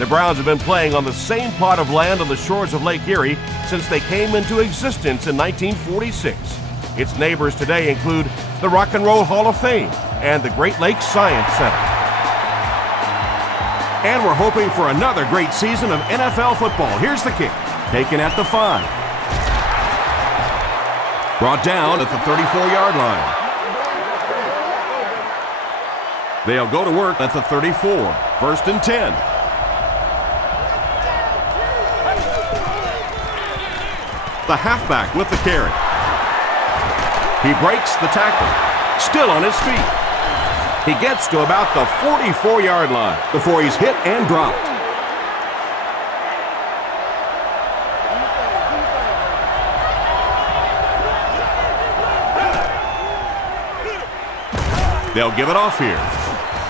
The Browns have been playing on the same plot of land on the shores of Lake Erie since they came into existence in 1946. Its neighbors today include the Rock and Roll Hall of Fame and the Great Lakes Science Center. And we're hoping for another great season of NFL football. Here's the kick, taken at the 5. Brought down at the 34-yard line. They'll go to work at the 34, 1st and 10. The halfback with the carry. He breaks the tackle, still on his feet. He gets to about the 44-yard line before he's hit and dropped. They'll give it off here.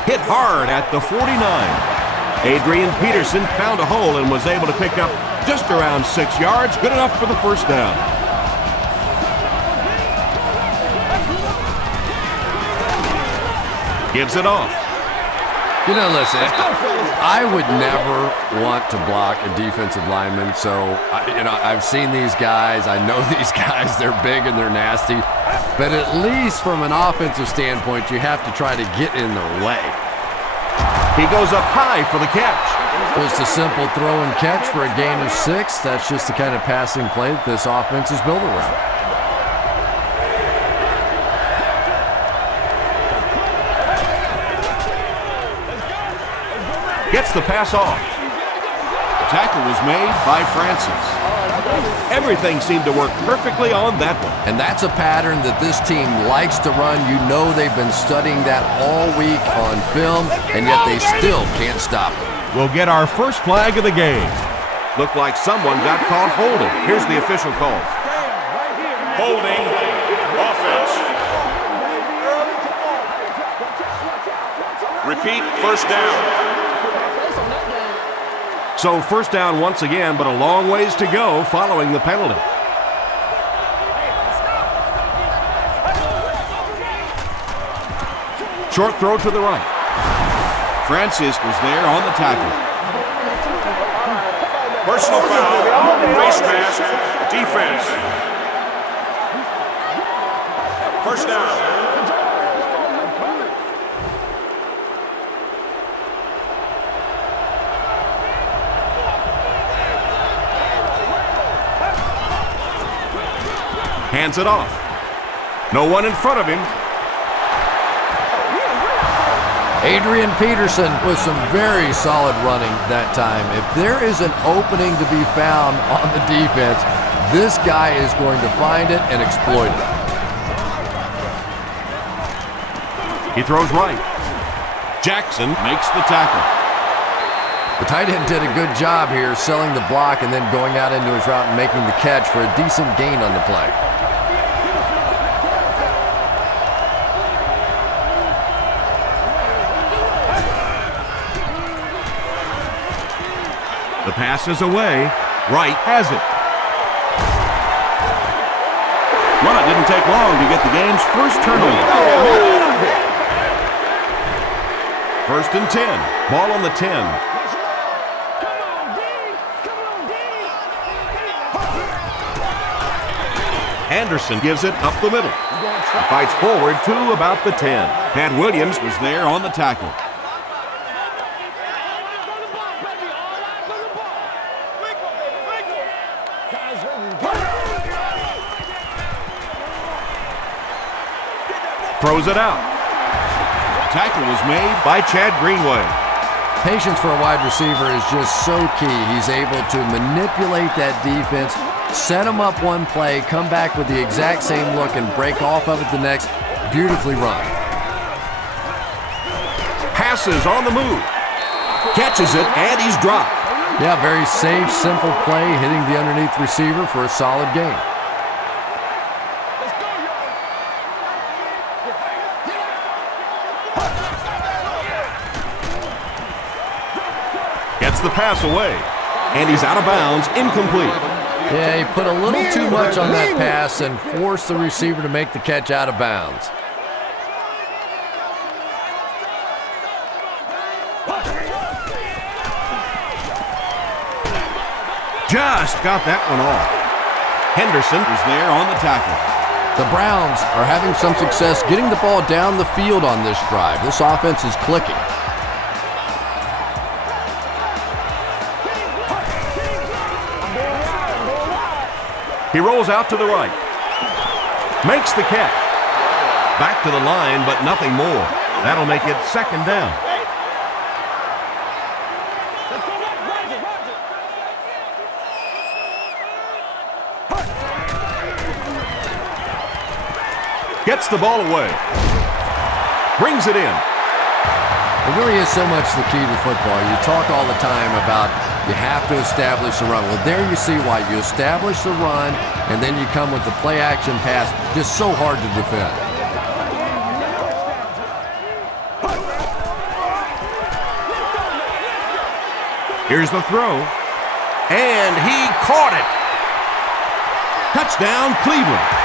Hit hard at the 49. Adrian Peterson found a hole and was able to pick up just around 6 yards, good enough for the first down. Gives it off. You know, listen, I would never want to block a defensive lineman, so, I've seen these guys. I know these guys. They're big and they're nasty. But at least from an offensive standpoint, you have to try to get in their way. He goes up high for the catch. Just a simple throw and catch for a gain of 6. That's just the kind of passing play that this offense is built around. Gets the pass off. The tackle was made by Francis. Everything seemed to work perfectly on that one. And that's a pattern that this team likes to run. You know they've been studying that all week on film, and yet they still can't stop it. We'll get our first flag of the game. Looked like someone got called holding. Here's the official call. Holding, offense. Repeat, first down. So first down once again, but a long ways to go following the penalty. Short throw to the right. Francis was there on the tackle. Personal foul, face mask, defense. First down. Hands it off. No one in front of him. Adrian Peterson with some very solid running that time. If there is an opening to be found on the defense, this guy is going to find it and exploit it. He throws right. Jackson makes the tackle. The tight end did a good job here selling the block and then going out into his route and making the catch for a decent gain on the play. The pass is away. Wright has it. Well, it didn't take long to get the game's first turnover. 1st and 10. Ball on the 10. Anderson gives it up the middle. He fights forward to about the 10. Pat Williams was there on the tackle. Throws it out. Tackle was made by Chad Greenway. Patience for a wide receiver is just so key. He's able to manipulate that defense, set him up one play, come back with the exact same look, and break off of it the next. Beautifully run. Passes on the move. Catches it, and he's dropped. Yeah, very safe, simple play, hitting the underneath receiver for a solid gain. Gets the pass away, and he's out of bounds, incomplete. Yeah, he put a little too much on that pass and forced the receiver to make the catch out of bounds. Just got that one off. Henderson is there on the tackle. The Browns are having some success getting the ball down the field on this drive. This offense is clicking. He rolls out to the right. Makes the catch. Back to the line, but nothing more. That'll make it second down. Gets the ball away. Brings it in. It really is so much the key to football. You talk all the time about you have to establish the run. Well, there you see why. You establish the run, and then you come with the play-action pass. Just so hard to defend. Here's the throw. And he caught it. Touchdown, Cleveland.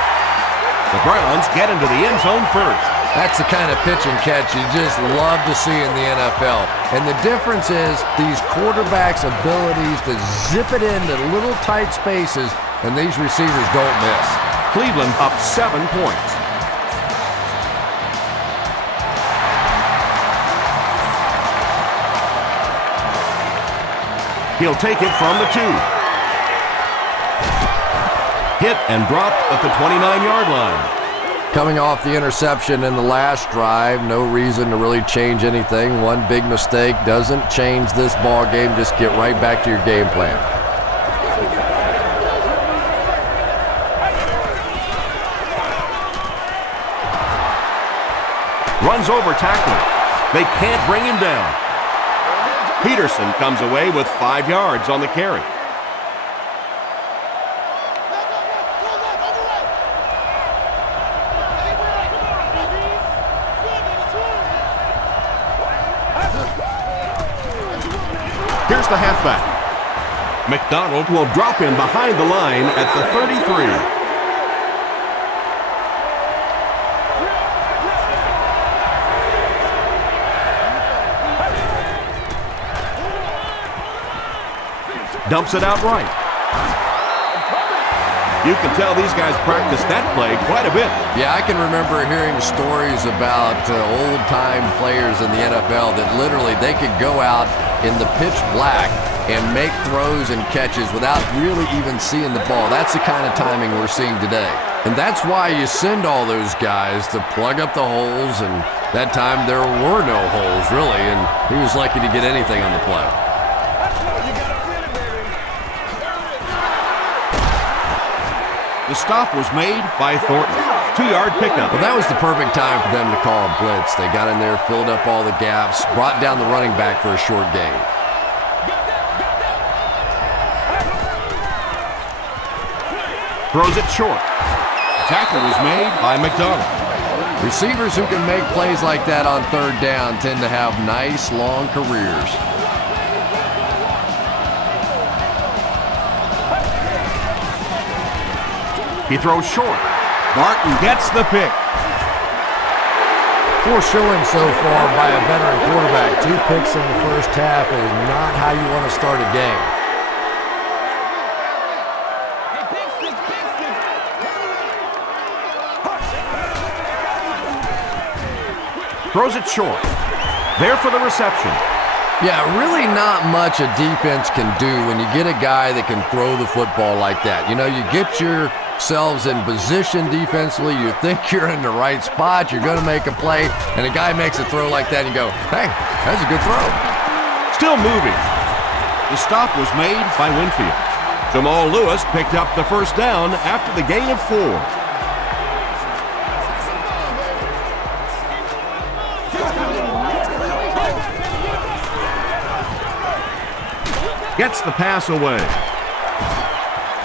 The Browns get into the end zone first. That's the kind of pitch and catch you just love to see in the NFL. And the difference is these quarterbacks' abilities to zip it into little tight spaces, and these receivers don't miss. Cleveland up 7 points. He'll take it from the 2. Hit and dropped at the 29-yard line. Coming off the interception in the last drive, no reason to really change anything. One big mistake doesn't change this ball game. Just get right back to your game plan. Runs over tackler. They can't bring him down. Peterson comes away with 5 yards on the carry. Here's the halfback. McDonald will drop him behind the line at the 33. Dumps it out right. You can tell these guys practice that play quite a bit. Yeah, I can remember hearing stories about old-time players in the NFL that literally they could go out in the pitch black and make throws and catches without really even seeing the ball. That's the kind of timing we're seeing today. And that's why you send all those guys to plug up the holes, and that time there were no holes, really, and he was lucky to get anything on the play. The stop was made by Thornton. 2-yard pickup. Well, that was the perfect time for them to call a blitz. They got in there, filled up all the gaps, brought down the running back for a short gain. Throws it short. Tackle was made by McDonald. Receivers who can make plays like that on third down tend to have nice, long careers. He throws short. Martin gets the pick. Poor showing so far by a veteran quarterback. 2 picks in the first half is not how you want to start a game. Throws it short. There for the reception. Yeah, really not much a defense can do when you get a guy that can throw the football like that. You know, you get yourselves in position defensively, you think you're in the right spot, you're going to make a play, and a guy makes a throw like that, and you go, hey, that's a good throw. Still moving. The stop was made by Winfield. Jamal Lewis picked up the first down after the gain of 4. Gets the pass away.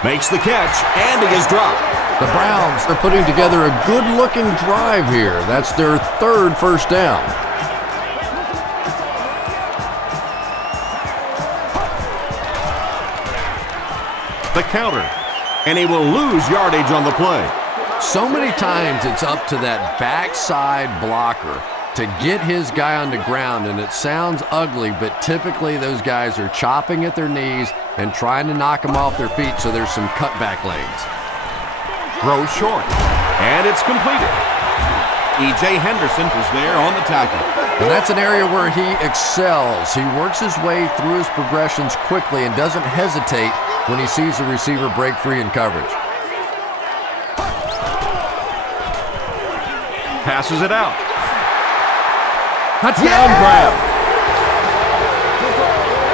Makes the catch, and he is dropped. The Browns are putting together a good-looking drive here. That's their 3rd first down. The counter, and he will lose yardage on the play. So many times it's up to that backside blocker to get his guy on the ground, and it sounds ugly, but typically those guys are chopping at their knees and trying to knock them off their feet, so there's some cutback lanes. Throw short, and it's completed. E.J. Henderson is there on the tackle. And that's an area where he excels. He works his way through his progressions quickly and doesn't hesitate when he sees the receiver break free in coverage. Passes it out. Touchdown, Brown.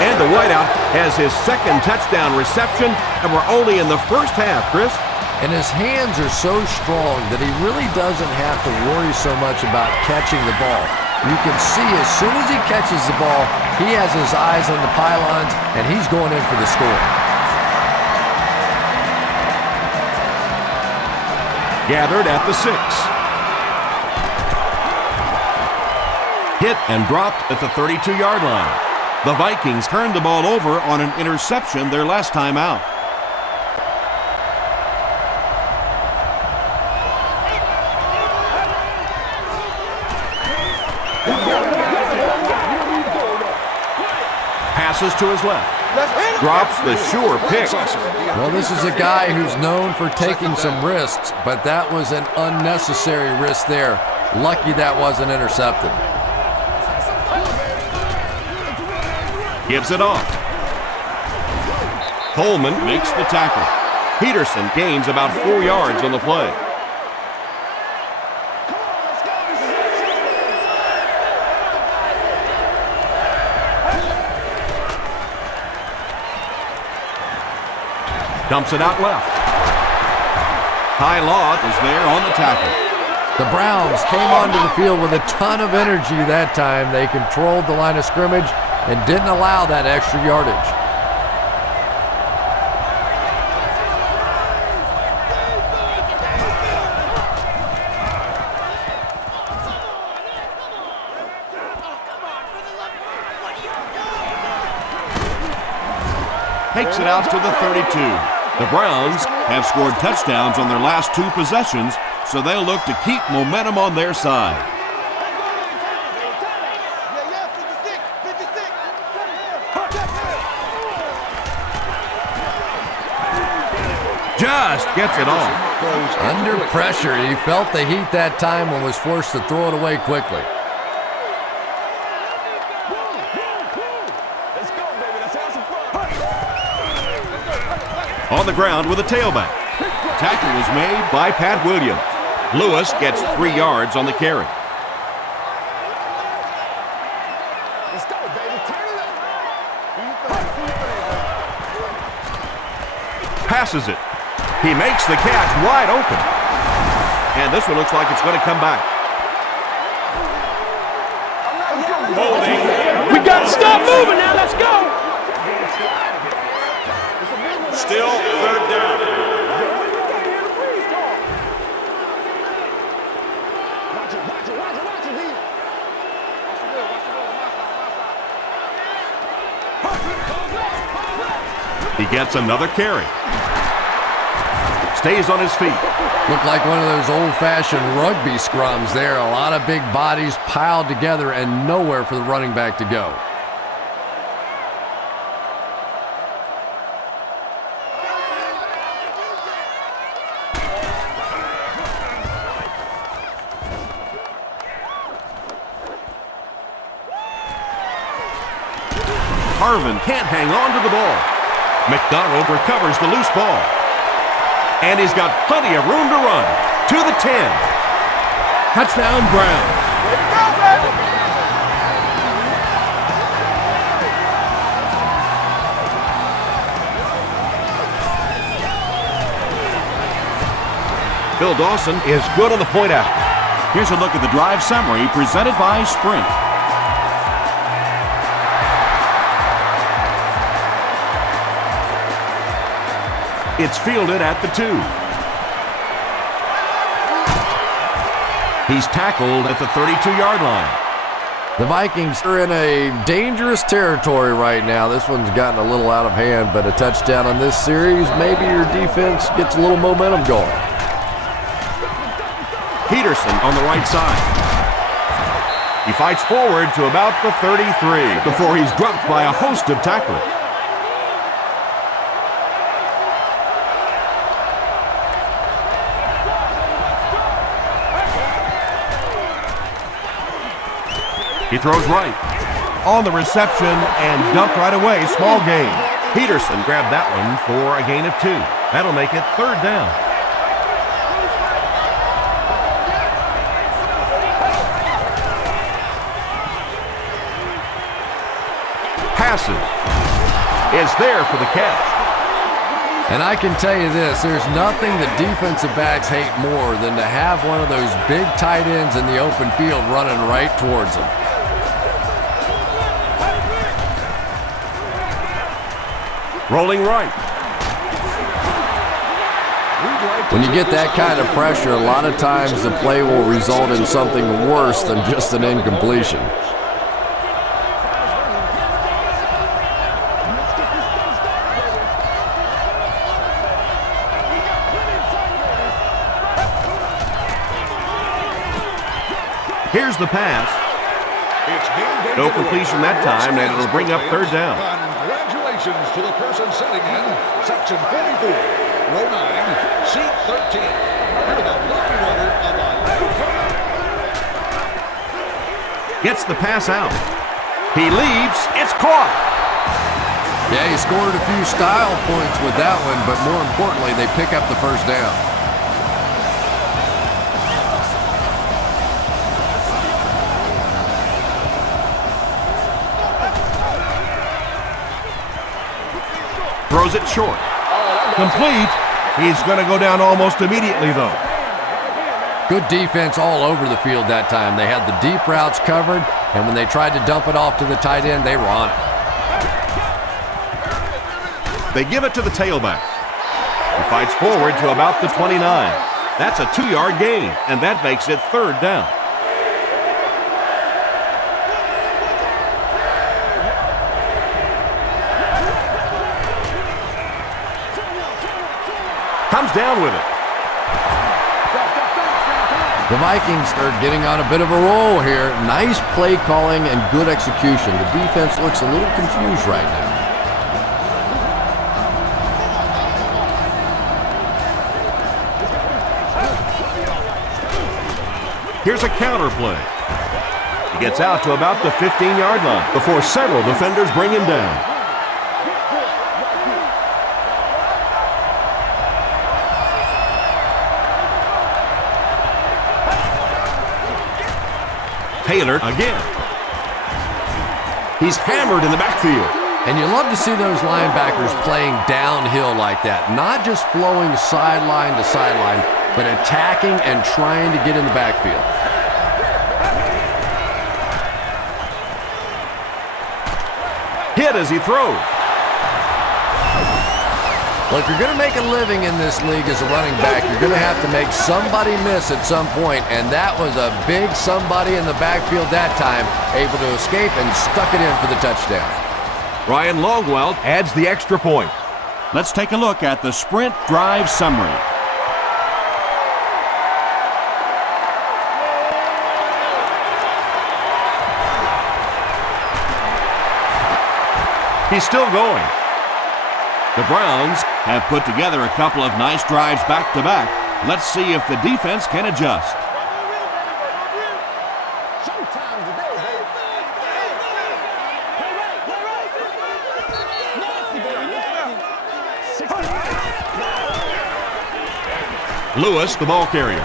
And the wideout has his second touchdown reception, and we're only in the first half, Chris. And his hands are so strong that he really doesn't have to worry so much about catching the ball. You can see as soon as he catches the ball, he has his eyes on the pylons, and he's going in for the score. Gathered at the 6. Hit and dropped at the 32-yard line. The Vikings turned the ball over on an interception their last time out. Passes to his left. Drops the sure pick. Well, this is a guy who's known for taking some risks, but that was an unnecessary risk there. Lucky that wasn't intercepted. Gives it off. Coleman makes the tackle. Peterson gains about 4 yards on the play. Dumps it out left. Ty Law is there on the tackle. The Browns came onto the field with a ton of energy that time. They controlled the line of scrimmage and didn't allow that extra yardage. Takes it out to the 32. The Browns have scored touchdowns on their last 2 possessions, so they'll look to keep momentum on their side. Just gets it off. Under pressure, he felt the heat that time and was forced to throw it away quickly. On the ground with a tailback. Tackle was made by Pat Williams. Lewis gets 3 yards on the carry. Let's go, baby. Turn it up. Passes it. He makes the catch wide open. And this one looks like it's going to come back. We got to stop moving now. Let's go. Still third down. He gets another carry. Stays on his feet. Looked like one of those old-fashioned rugby scrums there. A lot of big bodies piled together and nowhere for the running back to go. Harvin can't hang on to the ball. McDonald recovers the loose ball. And he's got plenty of room to run. To the 10. Touchdown, Brown. Phil Dawson is good on the point after. Here's a look at the drive summary presented by Sprint. It's fielded at the 2. He's tackled at the 32-yard line. The Vikings are in a dangerous territory right now. This one's gotten a little out of hand, but a touchdown on this series, maybe your defense gets a little momentum going. Peterson on the right side. He fights forward to about the 33 before he's dropped by a host of tacklers. He throws right. On the reception and dumped right away. Small gain. Peterson grabbed that one for a gain of 2. That'll make it 3rd down. Passes. Is there for the catch. And I can tell you this, there's nothing the defensive backs hate more than to have one of those big tight ends in the open field running right towards them. Rolling right. When you get that kind of pressure, a lot of times the play will result in something worse than just an incompletion. Here's the pass. No completion that time, and it'll bring up 3rd down. Congratulations to the person sitting in section 44, row 9, seat 13. You're the lucky winner of a new car. Gets the pass out. He leaps. It's caught. Yeah, he scored a few style points with that one, but more importantly, they pick up the 1st down. Throws it short. Complete. He's going to go down almost immediately, though. Good defense all over the field that time. They had the deep routes covered, and when they tried to dump it off to the tight end, they were on it. They give it to the tailback. He fights forward to about the 29. That's a 2-yard gain, and that makes it 3rd down. Comes down with it. The Vikings are getting on a bit of a roll here. Nice play calling and good execution. The defense looks a little confused right now. Here's a counter play. He gets out to about the 15-yard line before several defenders bring him down. Taylor again. He's hammered in the backfield. And you love to see those linebackers playing downhill like that. Not just flowing sideline to sideline, but attacking and trying to get in the backfield. Hit as he throws. Well, if you're going to make a living in this league as a running back, you're going to have to make somebody miss at some point, and that was a big somebody in the backfield that time, able to escape and stuck it in for the touchdown. Ryan Longwell adds the extra point. Let's take a look at the sprint drive summary. He's still going. The Browns have put together a couple of nice drives back-to-back. Let's see if the defense can adjust. Lewis, the ball carrier.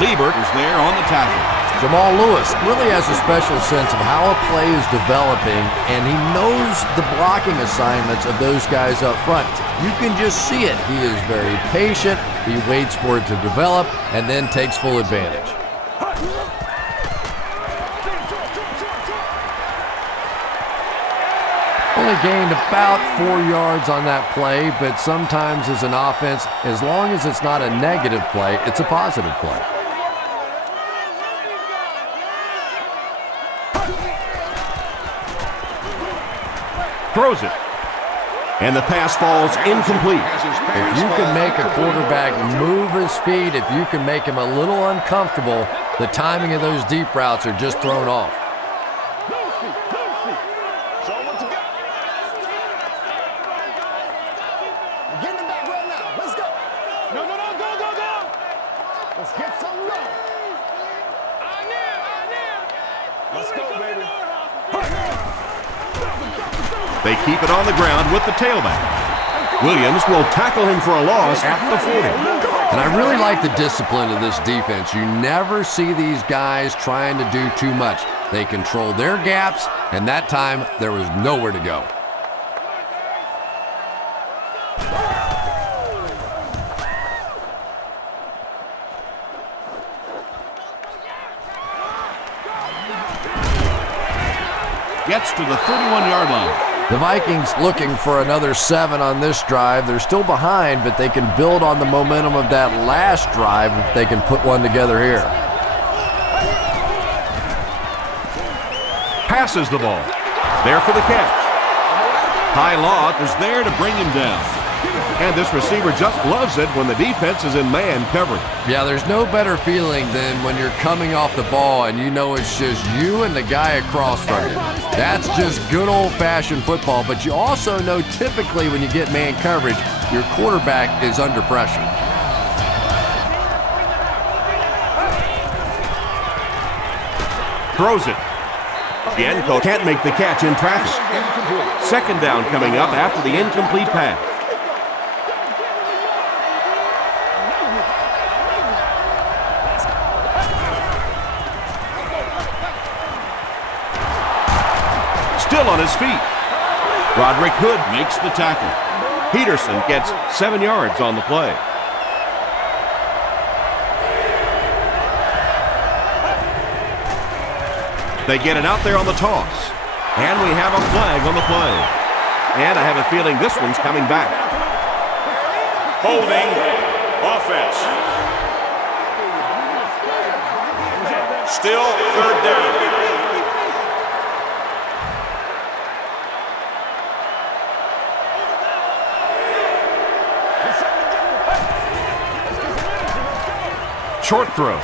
Liebert is there on the tackle. Jamal Lewis really has a special sense of how a play is developing, and he knows the blocking assignments of those guys up front. You can just see it. He is very patient. He waits for it to develop and then takes full advantage. Only gained about 4 yards on that play, but sometimes as an offense, as long as it's not a negative play, it's a positive play. Throws it. And the pass falls incomplete. If you can make a quarterback move his feet, if you can make him a little uncomfortable, The timing of those deep routes are just thrown off. Show them what you got. We're getting it back right now. Let's go. No, go. Let's get something going. Let's go, baby. They keep it on the ground with the tailback. Williams will tackle him for a loss at the 40. And I really like the discipline of this defense. You never see these guys trying to do too much. They control their gaps, and that time there was nowhere to go. Gets to the 31-yard line. The Vikings looking for another 7 on this drive. They're still behind, but they can build on the momentum of that last drive if they can put one together here. Passes the ball. There for the catch. Ty Law is there to bring him down. And this receiver just loves it when the defense is in man coverage. Yeah, there's no better feeling than when you're coming off the ball and you know it's just you and the guy across from you. That's just good old-fashioned football, but you also know typically when you get man coverage, your quarterback is under pressure. Throws it. Bienko can't make the catch in traffic. Second down coming up after the incomplete pass. Still on his feet. Roderick Hood makes the tackle. Peterson gets 7 yards on the play. They get it out there on the toss. And we have a flag on the play. And I have a feeling this one's coming back. Holding offense. Still third down. Short throw.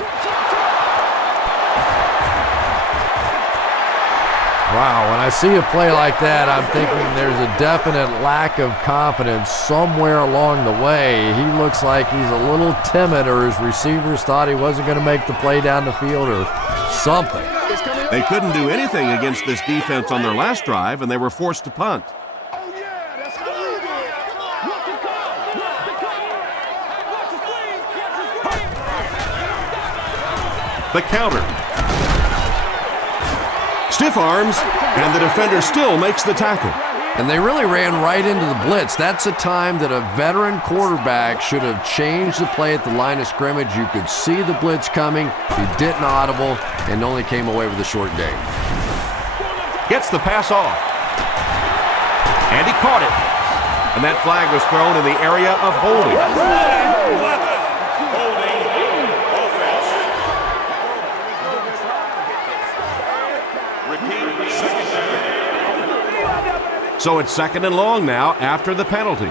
Wow, when I see a play like that, I'm thinking there's a definite lack of confidence somewhere along the way. He looks like he's a little timid, or his receivers thought he wasn't going to make the play down the field or something. They couldn't do anything against this defense on their last drive, and they were forced to punt. The counter. Stiff arms, and the defender still makes the tackle. And they really ran right into the blitz. That's a time that a veteran quarterback should have changed the play at the line of scrimmage. You could see the blitz coming. He didn't audible and only came away with a short gain. Gets the pass off. And he caught it. And that flag was thrown in the area of holding. So it's second and long now after the penalty.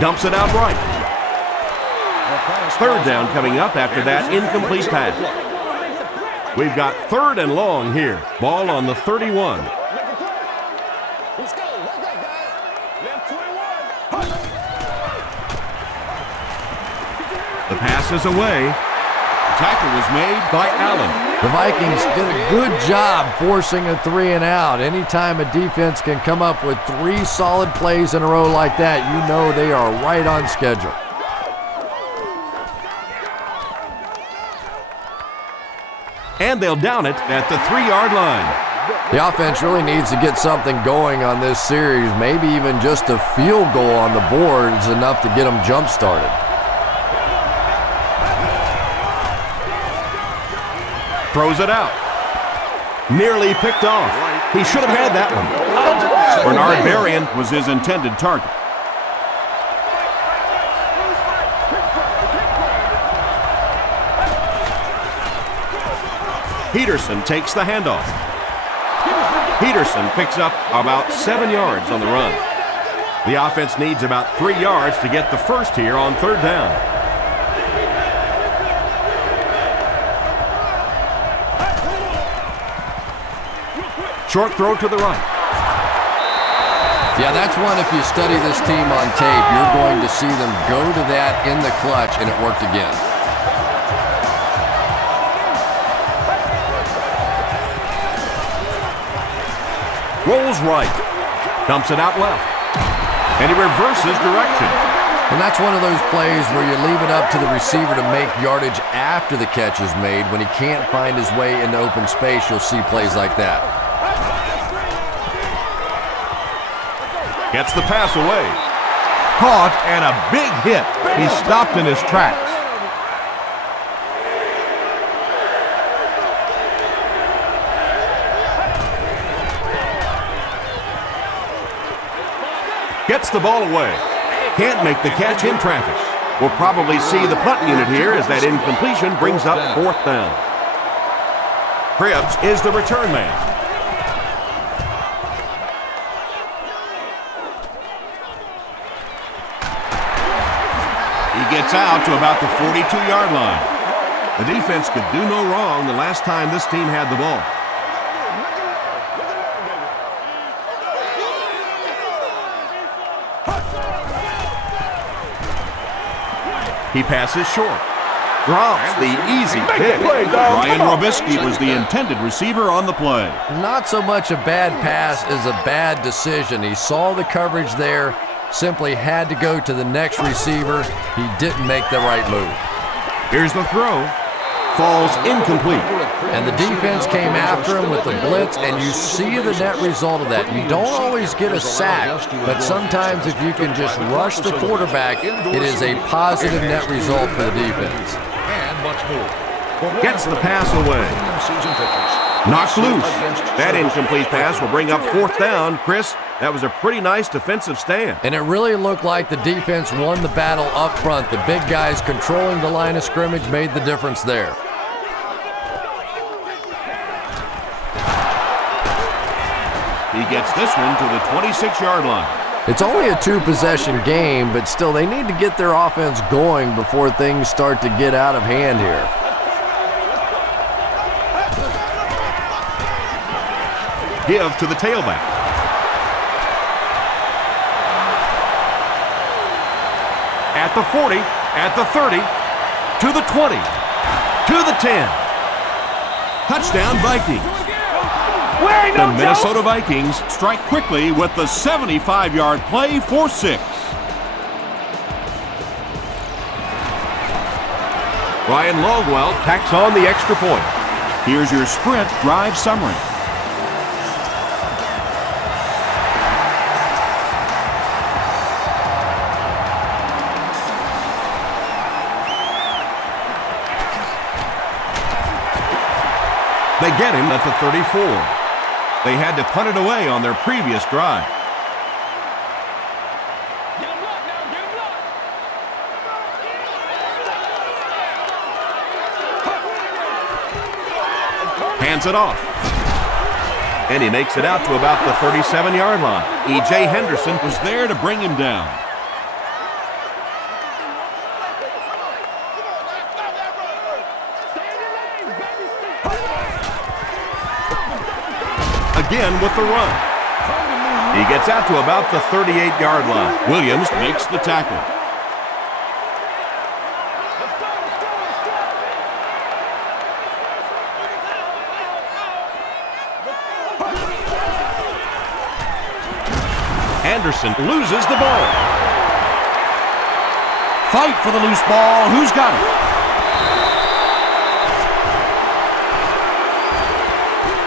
Dumps it out right. Third down coming up after that incomplete pass. We've got third and long here. Ball on the 31. Let's go. Let's go, guys. Left 21. The pass is away. Tackle was made by Allen. The Vikings did a good job forcing a 3 and out. Anytime a defense can come up with 3 solid plays in a row like that, you know they are right on schedule. And they'll down it at the 3-yard line. The offense really needs to get something going on this series. Maybe even just a field goal on the board is enough to get them jump-started. Throws it out. Nearly picked off. He should have had that one. Bernard Berrien was his intended target. Peterson takes the handoff. Peterson picks up about 7 yards on the run. The offense needs about 3 yards to get the first here on 3rd down. Short throw to the right. Yeah, that's one, if you study this team on tape, you're going to see them go to that in the clutch, and it worked again. Rolls right. Dumps it out left. And he reverses direction. And that's one of those plays where you leave it up to the receiver to make yardage after the catch is made. When he can't find his way into open space, you'll see plays like that. Gets the pass away. Caught and a big hit. He stopped in his tracks. Gets the ball away. Can't make the catch in traffic. We'll probably see the punt unit here as that incompletion brings up 4th down. Cribbs is the return man. He gets out to about the 42-yard line. The defense could do no wrong the last time this team had the ball. He passes short. Drops the easy pick. Brian Robisky was the intended receiver on the play. Not so much a bad pass as a bad decision. He saw the coverage there, simply had to go to the next receiver. He didn't make the right move. Here's the throw. Falls incomplete. And the defense came after him with the blitz, and you see the net result of that. You don't always get a sack, but sometimes if you can just rush the quarterback, it is a positive net result for the defense. Gets the pass away. Knocked loose. That incomplete pass will bring up 4th down. Chris, that was a pretty nice defensive stand. And it really looked like the defense won the battle up front. The big guys controlling the line of scrimmage made the difference there. He gets this one to the 26-yard line. It's only a 2-possession game, but still they need to get their offense going before things start to get out of hand here. Give to the tailback. At the 40, at the 30, to the 20, to the 10. Touchdown Vikings. The Minnesota Vikings strike quickly with the 75-yard play for 6. Ryan Longwell tacks on the extra point. Here's your sprint drive summary. They get him at the 34. They had to punt it away on their previous drive. Hands it off. And he makes it out to about the 37-yard line. E.J. Henderson was there to bring him down. Again with the run. He gets out to about the 38-yard line. Williams makes the tackle. Anderson loses the ball. Fight for the loose ball. Who's got it?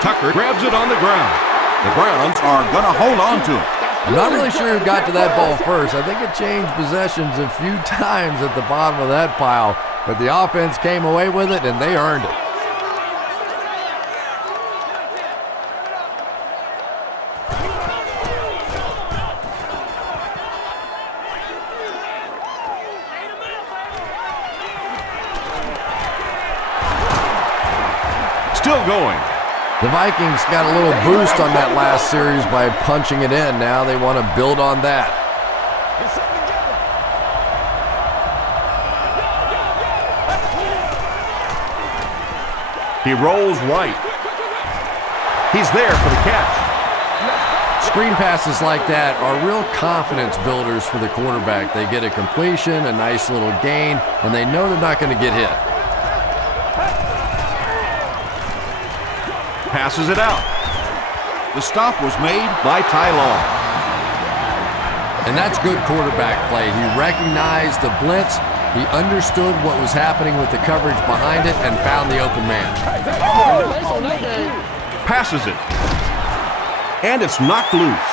Tucker grabs it on the ground. The Browns are going to hold on to it. I'm not really sure who got to that ball first. I think it changed possessions a few times at the bottom of that pile, but the offense came away with it, and they earned it. Still going. The Vikings got a little boost on that last series by punching it in. Now they want to build on that. He rolls right. He's there for the catch. Screen passes like that are real confidence builders for the quarterback. They get a completion, a nice little gain, and they know they're not going to get hit. Passes it out. The stop was made by Ty Long. And that's good quarterback play. He recognized the blitz, he understood what was happening with the coverage behind it, and found the open man. Passes it. And it's knocked loose.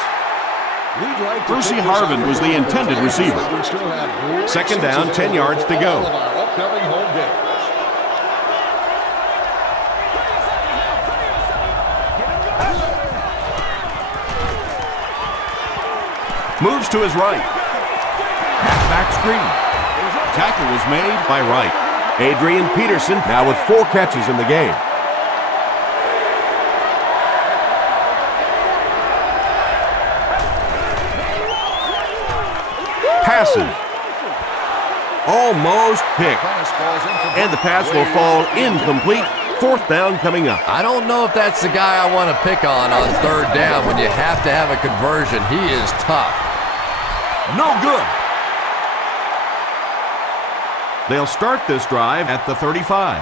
Percy Harvin was the intended receiver. Second down, 10 yards to go. Moves to his right. Back screen. Tackle was made by Wright. Adrian Peterson now with 4 catches in the game. Passes. Almost picked. And the pass will fall incomplete. 4th down coming up. I don't know if that's the guy I want to pick on 3rd down when you have to have a conversion. He is tough. No good. They'll start this drive at the 35.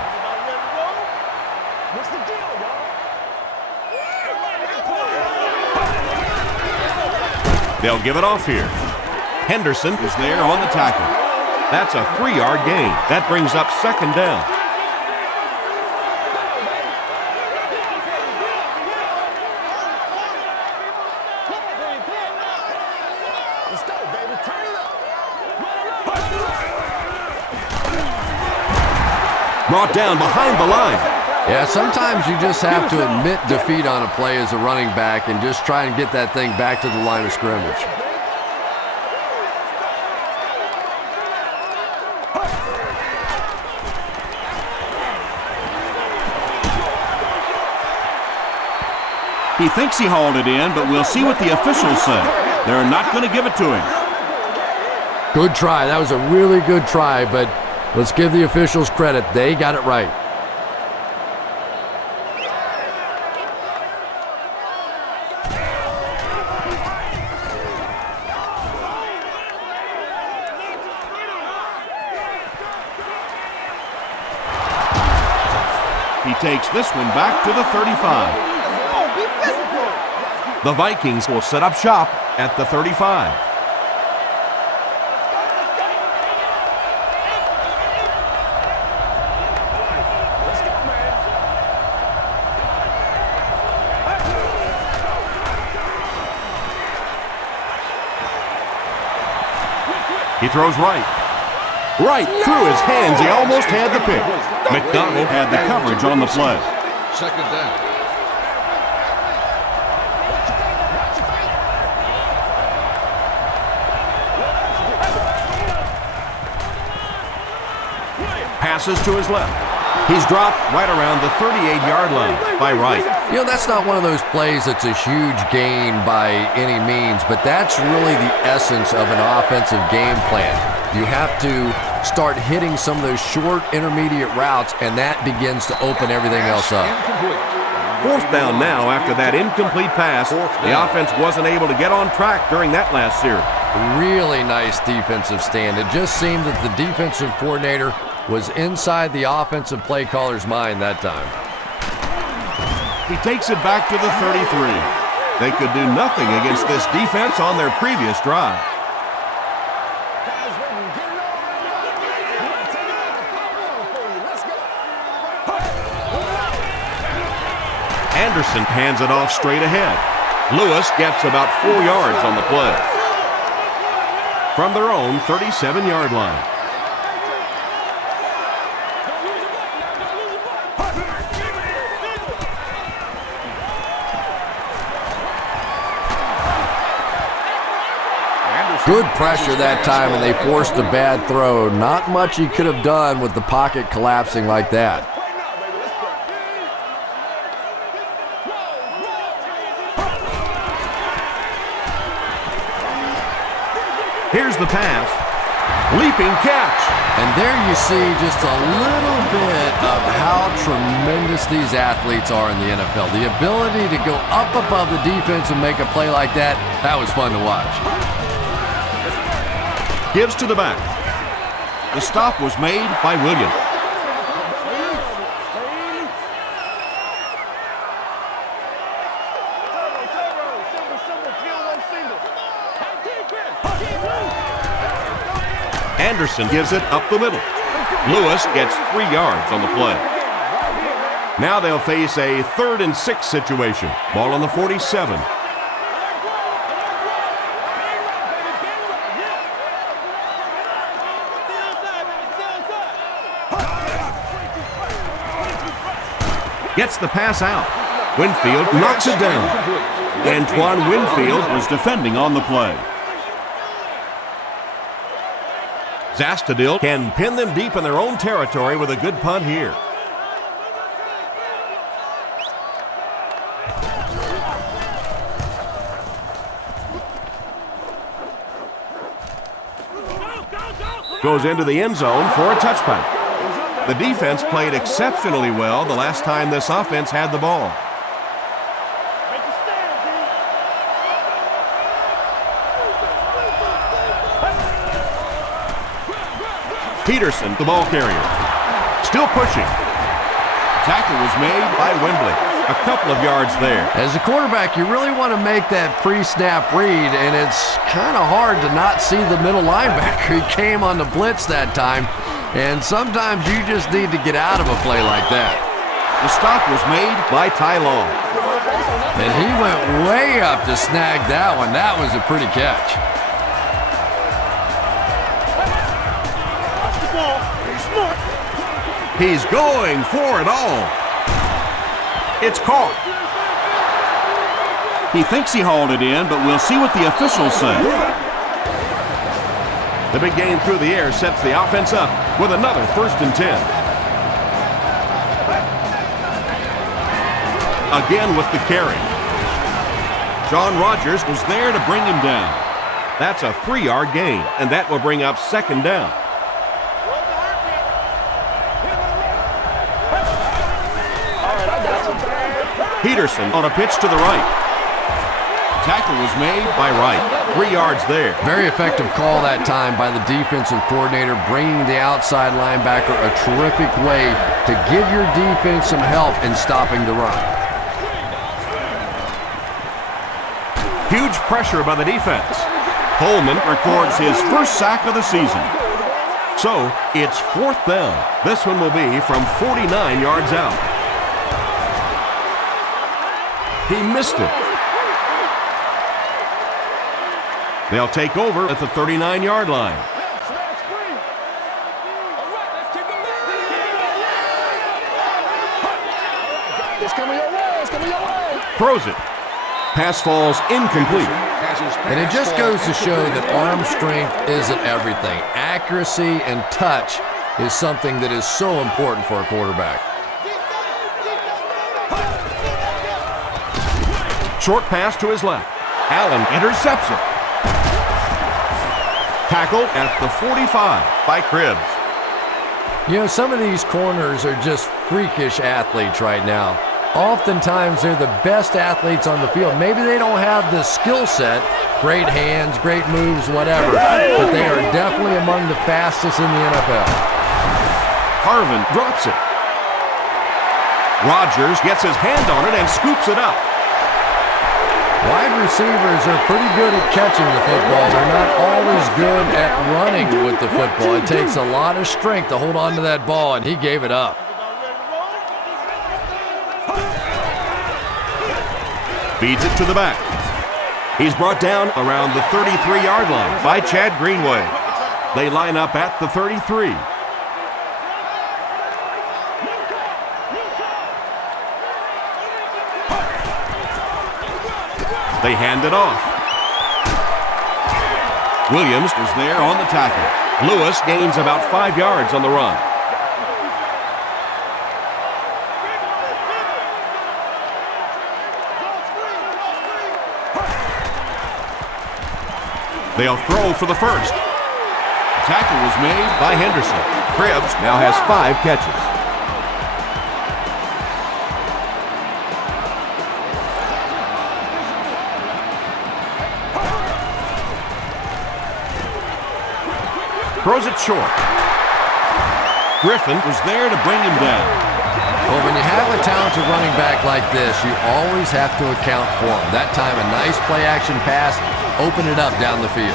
They'll give it off here. Henderson is there on the tackle. That's a 3-yard gain. That brings up 2nd down. Let's go, baby. Turn it up. Brought down behind the line. Yeah, sometimes you just have to admit defeat on a play as a running back and just try and get that thing back to the line of scrimmage. He thinks he hauled it in, but we'll see what the officials say. They're not going to give it to him. Good try. That was a really good try, but let's give the officials credit. They got it right. He takes this one back to the 35. The Vikings will set up shop at the 35. He throws right. Right through his hands. He almost had the pick. McDonald had the coverage on the play. 2nd down. Passes to his left. He's dropped right around the 38-yard line by Wright. You know, that's not one of those plays that's a huge gain by any means, but that's really the essence of an offensive game plan. You have to start hitting some of those short intermediate routes, and that begins to open everything else up. 4th down now after that incomplete pass. The offense wasn't able to get on track during that last series. Really nice defensive stand. It just seemed that the defensive coordinator was inside the offensive play caller's mind that time. He takes it back to the 33. They could do nothing against this defense on their previous drive. Anderson hands it off straight ahead. Lewis gets about 4 yards on the play. From their own 37-yard line. Good pressure that time, and they forced a bad throw. Not much he could have done with the pocket collapsing like that. Here's the pass. Leaping catch. And there you see just a little bit of how tremendous these athletes are in the NFL. The ability to go up above the defense and make a play like that, that was fun to watch. Gives to the back. The stop was made by Williams. Anderson gives it up the middle. Lewis gets 3 yards on the play. Now they'll face a 3rd and 6 situation. Ball on the 47. Gets the pass out. Winfield knocks it down. Antoine Winfield was defending on the play. Zastadil can pin them deep in their own territory with a good punt here. Goes into the end zone for a touchback. The defense played exceptionally well the last time this offense had the ball. Peterson, the ball carrier. Still pushing. Tackle was made by Wembley. A couple of yards there. As a quarterback, you really want to make that pre-snap read, and it's kind of hard to not see the middle linebacker. He came on the blitz that time, and sometimes you just need to get out of a play like that. The stop was made by Ty Law. And he went way up to snag that one. That was a pretty catch. He's going for it all. It's caught. He thinks he hauled it in, but we'll see what the officials say. The big gain through the air sets the offense up with another 1st and 10. Again with the carry. John Rodgers was there to bring him down. That's a 3-yard gain, and that will bring up 2nd down. Peterson on a pitch to the right. Tackle was made by Wright. 3 yards there. Very effective call that time by the defensive coordinator, bringing the outside linebacker a terrific way to give your defense some help in stopping the run. Huge pressure by the defense. Coleman records his 1st sack of the season. So it's 4th down. This one will be from 49 yards out. He missed it. They'll take over at the 39-yard line. Throws it. Pass falls incomplete. And it just goes to show that arm strength isn't everything. Accuracy and touch is something that is so important for a quarterback. Short pass to his left. Allen intercepts it. Tackled at the 45 by Cribbs. You know, some of these corners are just freakish athletes right now. Oftentimes, they're the best athletes on the field. Maybe they don't have the skill set, great hands, great moves, whatever, but they are definitely among the fastest in the NFL. Harvin drops it. Rodgers gets his hand on it and scoops it up. Wide receivers are pretty good at catching the football. They're not always good at running with the football. It takes a lot of strength to hold on to that ball, and he gave it up. Feeds it to the back. He's brought down around the 33-yard line by Chad Greenway. They line up at the 33. They hand it off. Williams is there on the tackle. Lewis gains about 5 yards on the run. They'll throw for the first. The tackle was made by Henderson. Cribbs now has 5 catches. Throws it short. Griffin was there to bring him down. Well, when you have a talented running back like this, you always have to account for him. That time, a nice play-action pass, open it up down the field.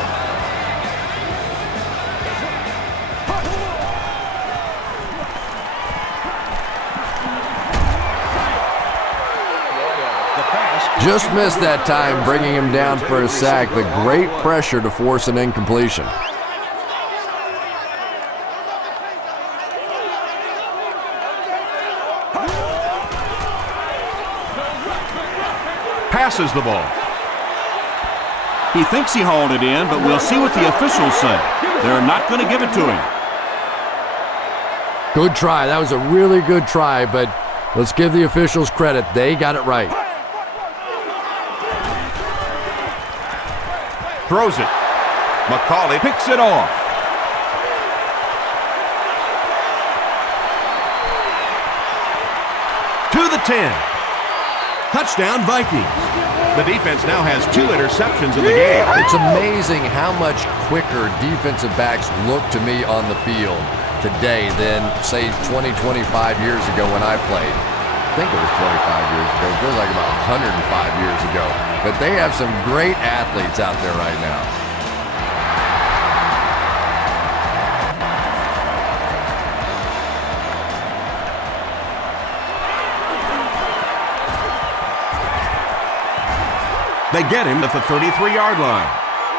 Just missed that time, bringing him down for a sack, but great pressure to force an incompletion. Passes the ball. He thinks he hauled it in, but we'll see what the officials say. They're not going to give it to him. Good try. That was a really good try, but let's give the officials credit. They got it right. Throws it. McCauley picks it off. To the 10. Touchdown, Vikings. The defense now has 2 interceptions in the game. It's amazing how much quicker defensive backs look to me on the field today than, say, 20, 25 years ago when I played. I think it was 25 years ago. It feels like about 105 years ago. But they have some great athletes out there right now. They get him at the 33-yard line.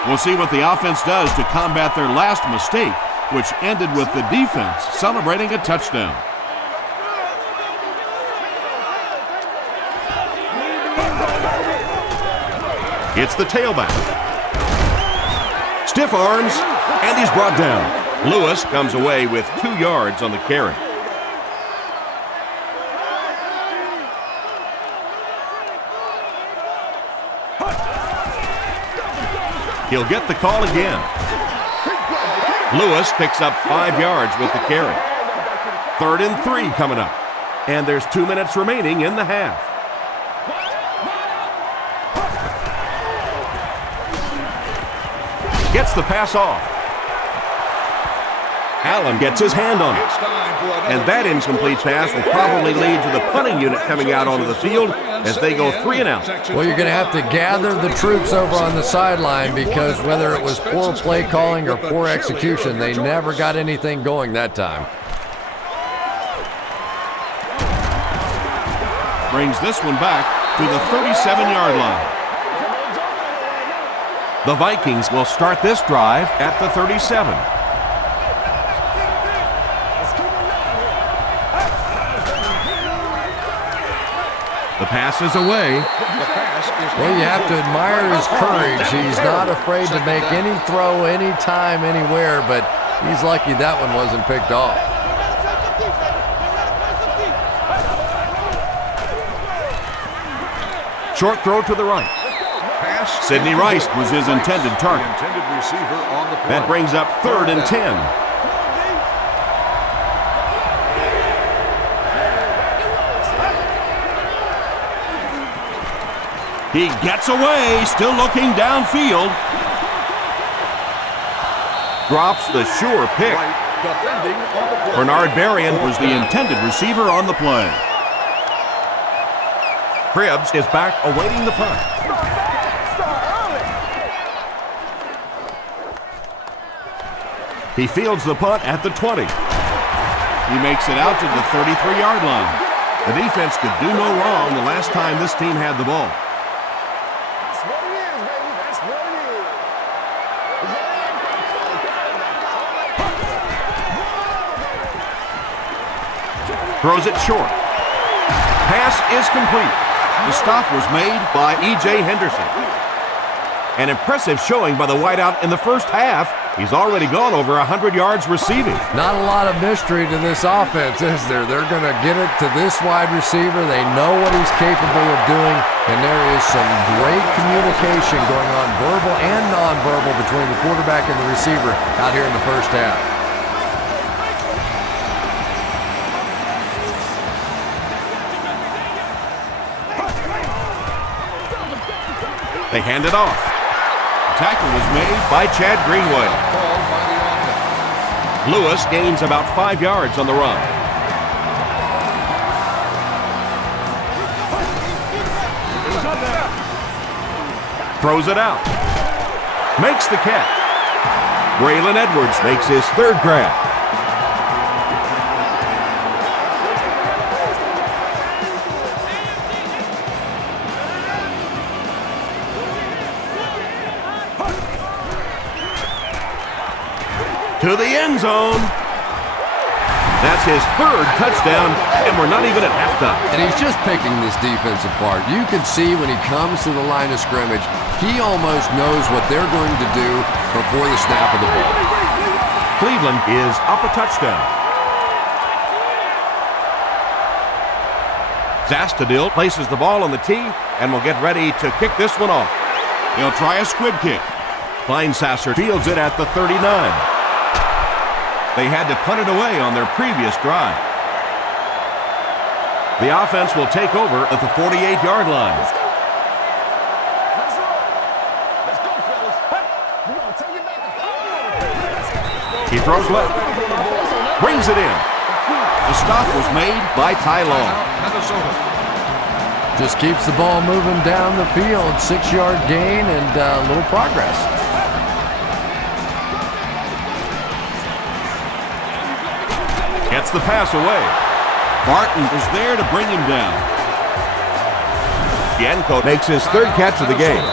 We'll see what the offense does to combat their last mistake, which ended with the defense celebrating a touchdown. It's the tailback. Stiff arms, and he's brought down. Lewis comes away with 2 yards on the carry. He'll get the call again. Lewis picks up 5 yards with the carry. 3rd and 3 coming up. And there's 2 minutes remaining in the half. Gets the pass off. Allen gets his hand on it. And that incomplete pass will probably lead to the punting unit coming out onto the field as they go 3 and out. Well, you're going to have to gather the troops over on the sideline because whether it was poor play calling or poor execution, they never got anything going that time. Brings this one back to the 37-yard line. The Vikings will start this drive at the 37. The pass is away. Well, you have to admire his courage. He's not afraid to make any throw, anytime, anywhere, but he's lucky that one wasn't picked off. Short throw to the right. Sidney Rice was his intended target. That brings up 3rd and 10. He gets away, still looking downfield. Drops the sure pick. Bernard Berrien was the intended receiver on the play. Cribbs is back awaiting the punt. He fields the punt at the 20. He makes it out to the 33-yard line. The defense could do no wrong the last time this team had the ball. That's what it is, baby. That's what it is. Throws it short. Pass is complete. The stop was made by E.J. Henderson. An impressive showing by the wideout in the first half. He's already gone over 100 yards receiving. Not a lot of mystery to this offense, is there? They're going to get it to this wide receiver. They know what he's capable of doing, and there is some great communication going on, verbal and nonverbal, between the quarterback and the receiver out here in the first half. They hand it off. Tackle was made by Chad Greenway. Lewis gains about 5 yards on the run. Throws it out. Makes the catch. Braylon Edwards makes his third grab. To the end zone. That's his third touchdown, and we're not even at halftime. And he's just picking this defense apart. You can see when he comes to the line of scrimmage, he almost knows what they're going to do before the snap of the ball. Cleveland is up a touchdown. Zastadil places the ball on the tee and will get ready to kick this one off. He'll try a squib kick. Kleinsasser fields it at the 39. They had to punt it away on their previous drive. The offense will take over at the 48-yard line. He throws left. Brings it in. The stop was made by Ty Long. Just keeps the ball moving down the field. 6-yard gain and a little progress. Gets the pass away. Barton is there to bring him down. Bianco makes his third catch of the game.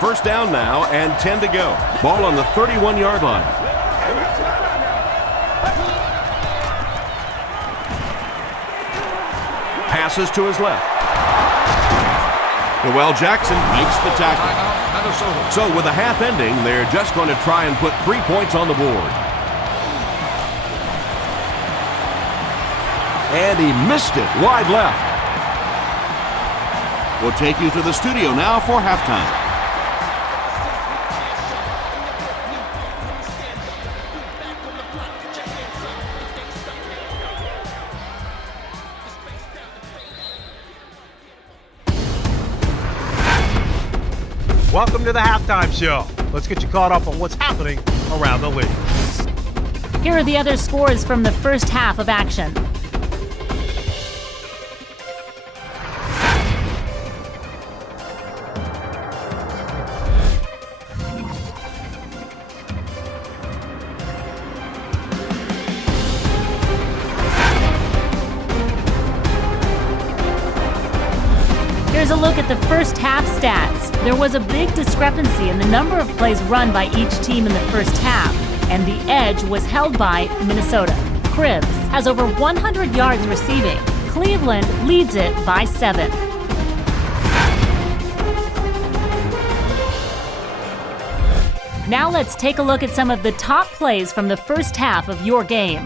First down now and 10 to go. Ball on the 31-yard line. Passes to his left. Noel Jackson makes the tackle. So with the half ending, they're just going to try and put 3 points on the board. And he missed it wide left. We'll take you to the studio now for halftime. Welcome to the halftime show. Let's get you caught up on what's happening around the league. Here are the other scores from the first half of action. Here's a look at the first half stats. There was a big discrepancy in the number of plays run by each team in the first half, and the edge was held by Minnesota. Cribbs has over 100 yards receiving. Cleveland leads it by 7. Now let's take a look at some of the top plays from the first half of your game.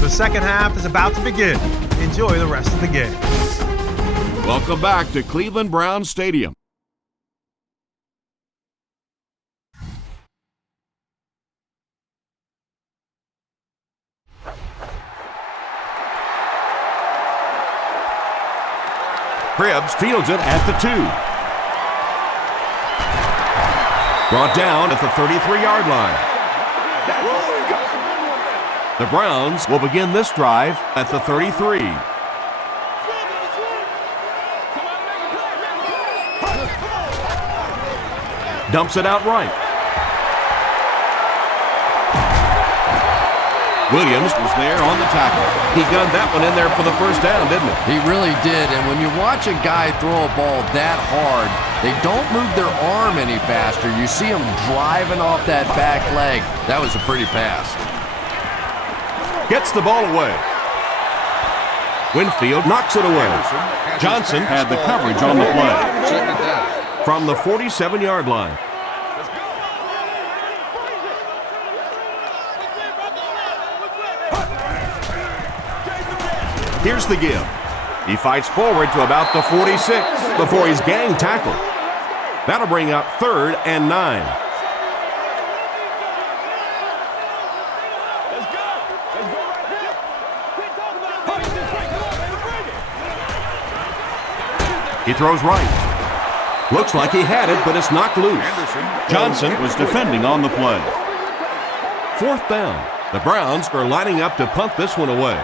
The second half is about to begin. Enjoy the rest of the game. Welcome back to Cleveland Browns Stadium. Cribbs fields it at the 2. Brought down at the 33-yard line. The Browns will begin this drive at the 33. Dumps it out right. Williams was there on the tackle. He gunned that one in there for the first down, didn't he? He really did, and when you watch a guy throw a ball that hard, they don't move their arm any faster. You see him driving off that back leg. That was a pretty pass. Gets the ball away. Winfield knocks it away. Johnson had the coverage on the play. From the 47-yard line. Here's the give. He fights forward to about the 46 before he's gang tackled. That'll bring up 3rd and 9. He throws right. Looks like he had it, but it's knocked loose. Johnson was defending on the play. 4th down. The Browns are lining up to punt this one away.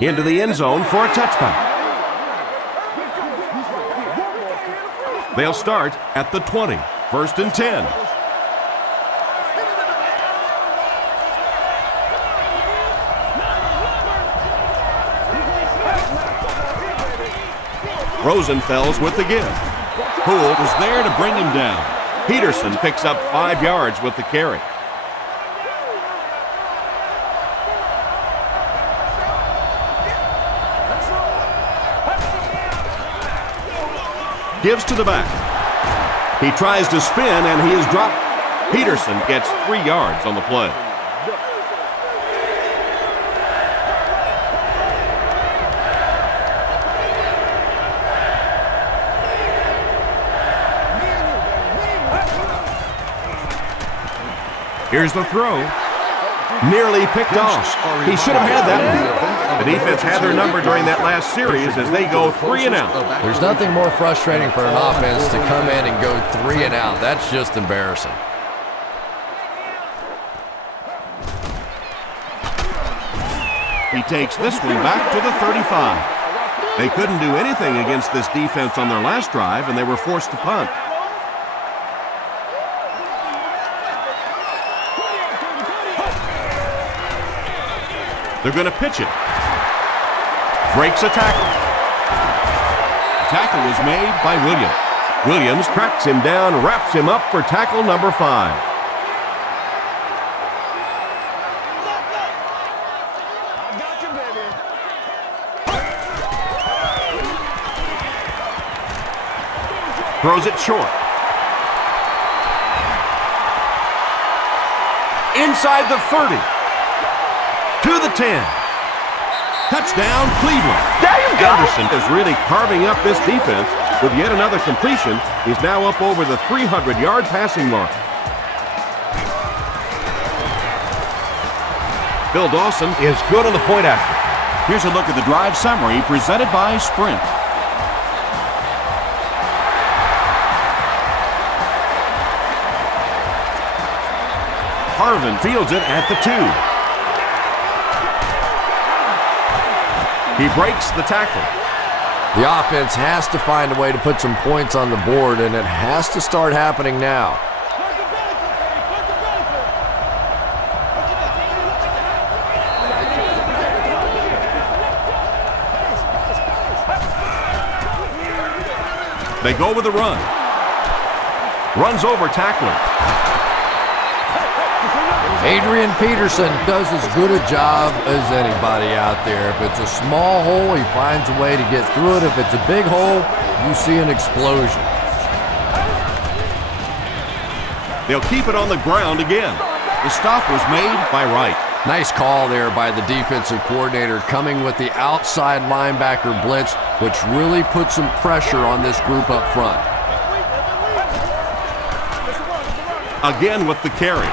Into the end zone for a touchback. They'll start at the 20. 1st and 10. Rosenfels with the give. Poole was there to bring him down. Peterson picks up 5 yards with the carry. Gives to the back. He tries to spin and he is dropped. Peterson gets 3 yards on the play. Here's the throw. Nearly picked off. He should have had that one. The defense had their number during that last series as they go 3 and out. There's nothing more frustrating for an offense to come in and go 3 and out. That's just embarrassing. He takes this one back to the 35. They couldn't do anything against this defense on their last drive, and they were forced to punt. They're going to pitch it. Breaks a tackle. The tackle was made by Williams. Williams tracks him down, wraps him up for tackle number 5. Throws it short. Inside the 30. To the 10. Touchdown, Cleveland. Anderson is really carving up this defense with yet another completion. He's now up over the 300-yard passing mark. Phil Dawson is good on the point after. Here's a look at the drive summary presented by Sprint. Harvin fields it at the 2. He breaks the tackle. The offense has to find a way to put some points on the board, and it has to start happening now. They go with a run. Runs over tackler. Adrian Peterson does as good a job as anybody out there. If it's a small hole, he finds a way to get through it. If it's a big hole, you see an explosion. They'll keep it on the ground again. The stop was made by Wright. Nice call there by the defensive coordinator, coming with the outside linebacker blitz, which really put some pressure on this group up front. Again with the carry.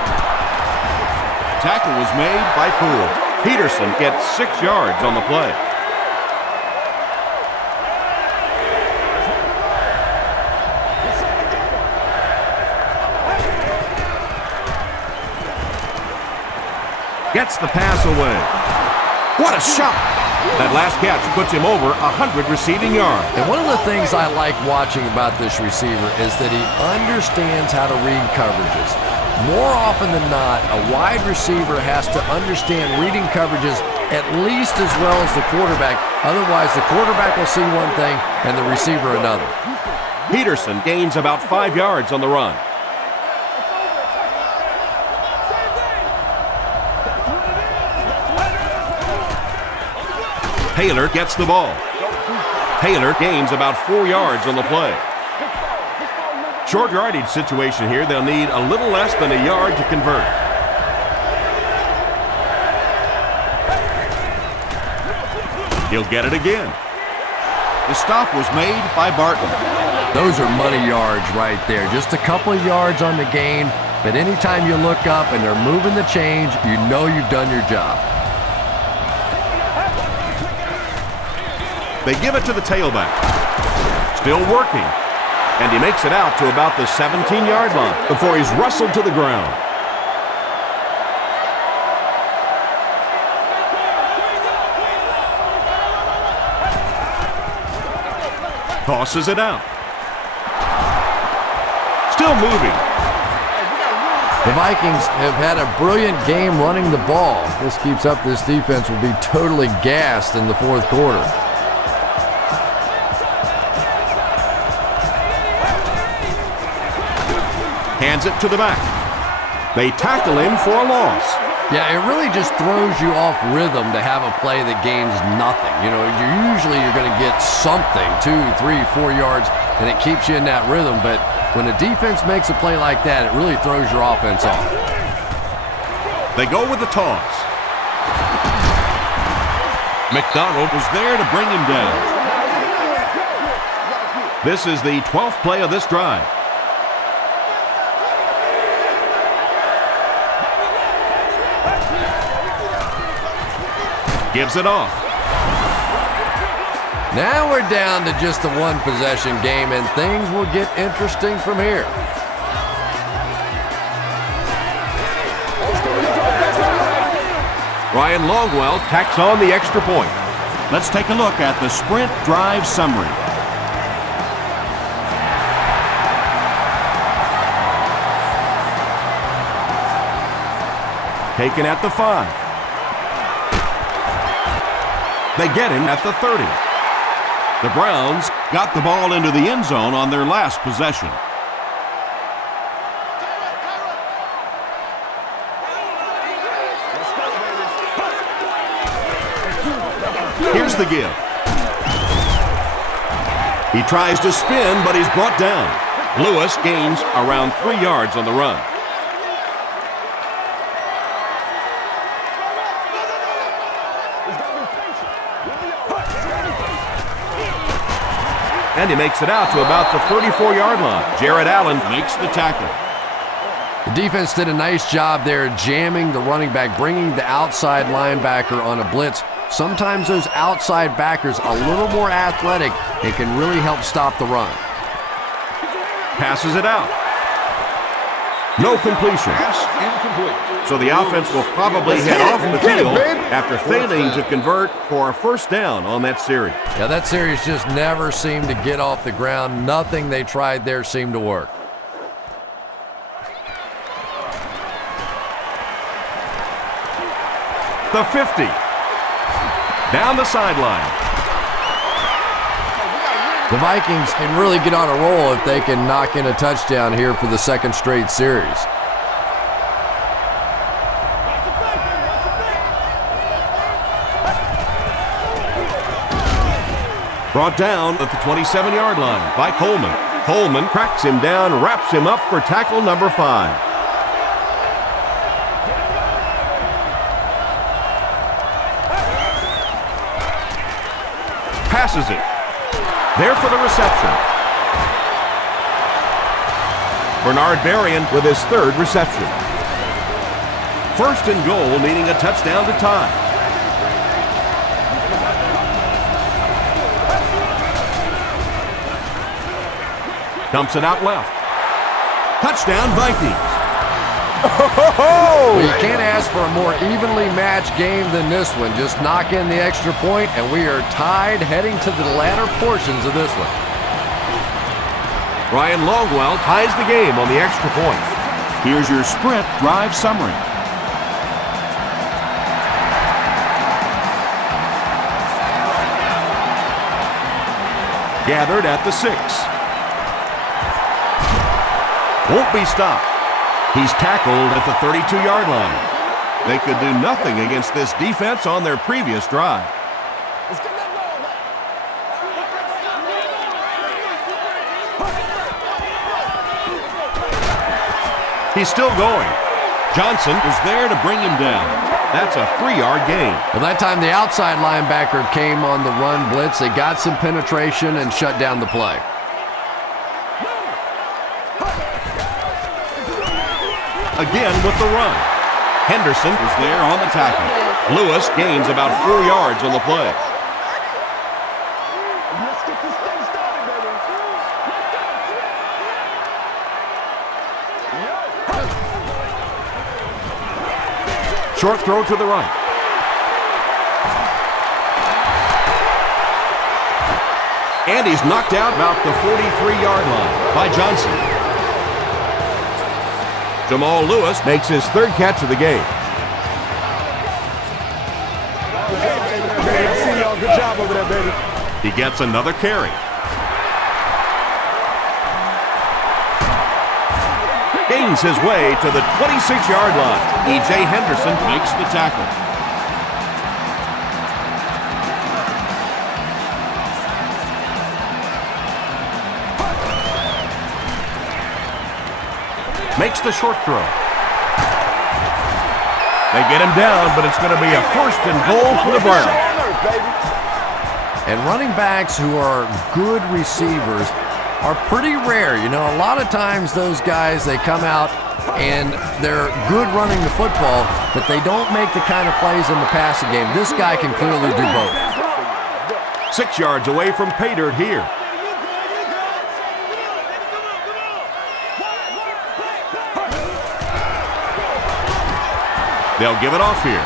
Tackle was made by Poole. Peterson gets 6 yards on the play. Gets the pass away. What a shot! That last catch puts him over 100 receiving yards. And one of the things I like watching about this receiver is that he understands how to read coverages. More often than not, a wide receiver has to understand reading coverages at least as well as the quarterback. Otherwise, the quarterback will see one thing and the receiver another. Peterson gains about 5 yards on the run. Taylor gets the ball. Taylor gains about 4 yards on the play. Short yardage situation here. They'll need a little less than a yard to convert. He'll get it again. The stop was made by Barton. Those are money yards right there. Just a couple of yards on the gain, but anytime you look up and they're moving the change, you know you've done your job. They give it to the tailback. Still working. And he makes it out to about the 17-yard line before he's wrestled to the ground. Tosses it out. Still moving. The Vikings have had a brilliant game running the ball. If this keeps up, this defense will be totally gassed in the fourth quarter. Hands it to the back. They tackle him for a loss. Yeah, it really just throws you off rhythm to have a play that gains nothing. You know, you're going to get something, 2, 3, 4 yards, and it keeps you in that rhythm. But when a defense makes a play like that, it really throws your offense off. They go with the toss. McDonald was there to bring him down. This is the 12th play of this drive. Gives it off. Now we're down to just a one-possession game, and things will get interesting from here. Ryan Longwell tacks on the extra point. Let's take a look at the sprint drive summary. Taken at the 5. They get him at the 30. The Browns got the ball into the end zone on their last possession. Here's the give. He tries to spin, but he's brought down. Lewis gains around 3 yards on the run. And he makes it out to about the 34-yard line. Jared Allen makes the tackle. The defense did a nice job there jamming the running back, bringing the outside linebacker on a blitz. Sometimes those outside backers a little more athletic and can really help stop the run. Passes it out. No completion. Pass incomplete. So the offense will probably head off the field after failing to convert for a first down on that series. Yeah, that series just never seemed to get off the ground. Nothing they tried there seemed to work. The 50. Down the sideline. The Vikings can really get on a roll if they can knock in a touchdown here for the second straight series. Brought down at the 27-yard line by Coleman. Coleman cracks him down, wraps him up for tackle number 5. Passes it. There for the reception. Bernard Berrien with his 3rd reception. 1st and goal, needing a touchdown to tie. Dumps it out left. Touchdown, Vikings. Well, you can't ask for a more evenly matched game than this one. Just knock in the extra point, and we are tied heading to the latter portions of this one. Ryan Longwell ties the game on the extra point. Here's your sprint drive summary. Gathered at the 6. Won't be stopped. He's tackled at the 32-yard line. They could do nothing against this defense on their previous drive. He's still going. Johnson was there to bring him down. That's a 3-yard gain. Well, that time the outside linebacker came on the run blitz. They got some penetration and shut down the play. Again with the run. Henderson is there on the tackle. Lewis gains about 4 yards on the play. Short throw to the right. And he's knocked out about the 43-yard line by Johnson. Jamal Lewis makes his 3rd catch of the game. Good job over there, baby. He gets another carry. Gains his way to the 26-yard line. E.J. Henderson makes the tackle. Makes the short throw. They get him down, but it's going to be a 1st and goal for the Browns. And running backs who are good receivers are pretty rare. You know, a lot of times those guys, they come out and they're good running the football, but they don't make the kind of plays in the passing game. This guy can clearly do both. 6 yards away from pay dirt here. They'll give it off here.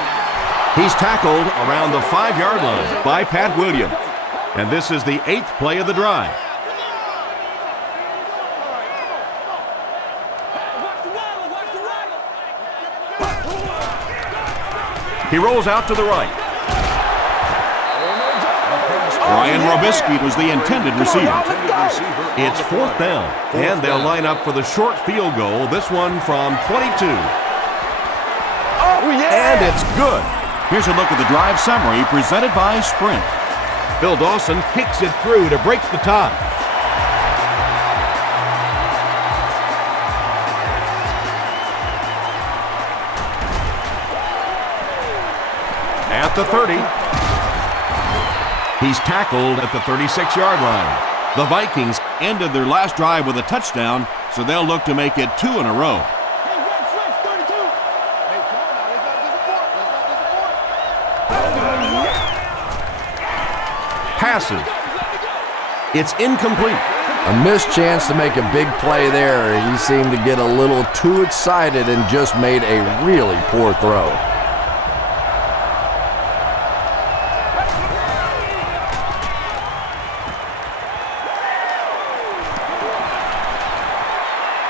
He's tackled around the 5-yard line by Pat Williams. And this is the 8th play of the drive. He rolls out to the right. Ryan Robisky was the intended receiver. It's 4th down, and they'll line up for the short field goal, this one from 22. And it's good. Here's a look at the drive summary presented by Sprint. Bill Dawson kicks it through to break the tie. At the 30. He's tackled at the 36-yard line. The Vikings ended their last drive with a touchdown, so they'll look to make it 2 in a row. Passes. It's incomplete. A missed chance to make a big play there. He seemed to get a little too excited and just made a really poor throw.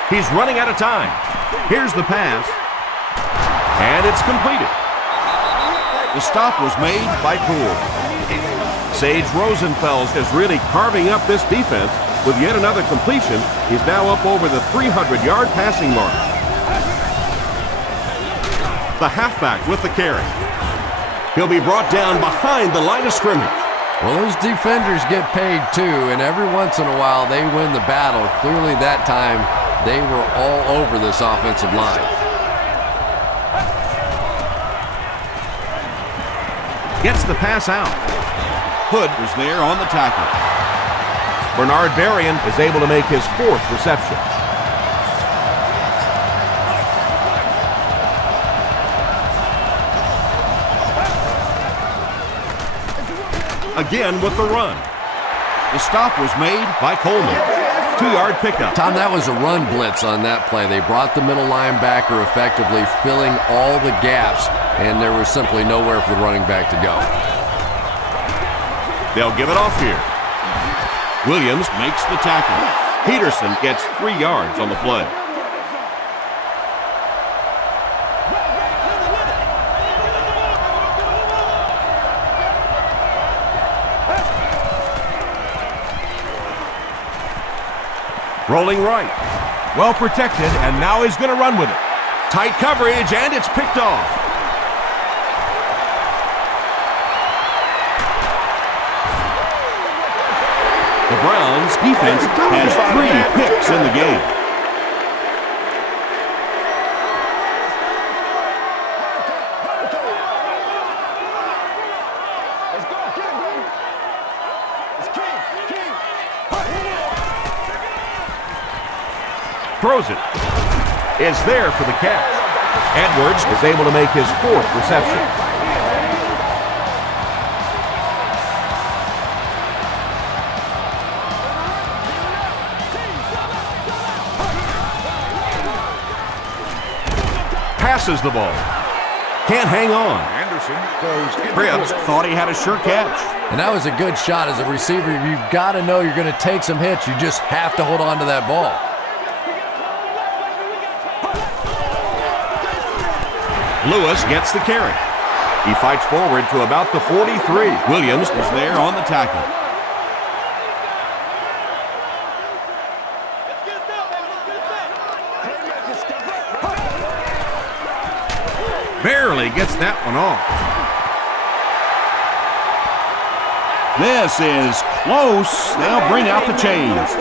He's running out of time. Here's the pass. And it's completed. The stop was made by Poole. Sage Rosenfels is really carving up this defense with yet another completion. He's now up over the 300-yard passing mark. The halfback with the carry. He'll be brought down behind the line of scrimmage. Well, those defenders get paid too, and every once in a while they win the battle. Clearly that time they were all over this offensive line. Gets the pass out. Hood was there on the tackle. Bernard Berrien is able to make his 4th reception. Again with the run. The stop was made by Coleman. 2-yard pickup. Tom, that was a run blitz on that play. They brought the middle linebacker effectively, filling all the gaps, and there was simply nowhere for the running back to go. They'll give it off here. Williams makes the tackle. Peterson gets 3 yards on the play. Rolling right. Well protected, and now he's going to run with it. Tight coverage, and it's picked off. The Browns' defense has 3 picks in the game. Let's go. Get it, baby. It's King. Throws it. Is there for the catch. Edwards is able to make his 4th reception. Passes the ball. Can't hang on. Anderson throws. Cribbs thought he had a sure catch. And that was a good shot. As a receiver, you've got to know you're going to take some hits. You just have to hold on to that ball. Lewis gets the carry. He fights forward to about the 43. Williams is there on the tackle. Barely gets that one off. This is close. They'll bring out the chains.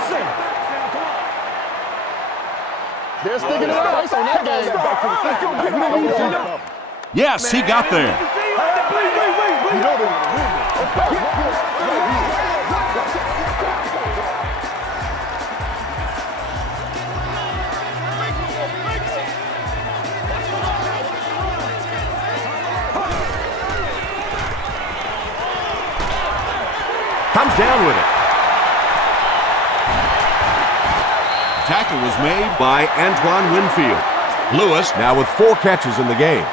They're sticking it out. On that game. Yes, he got there. Comes down with it. Tackle was made by Antoine Winfield. Lewis now with 4 catches in the game.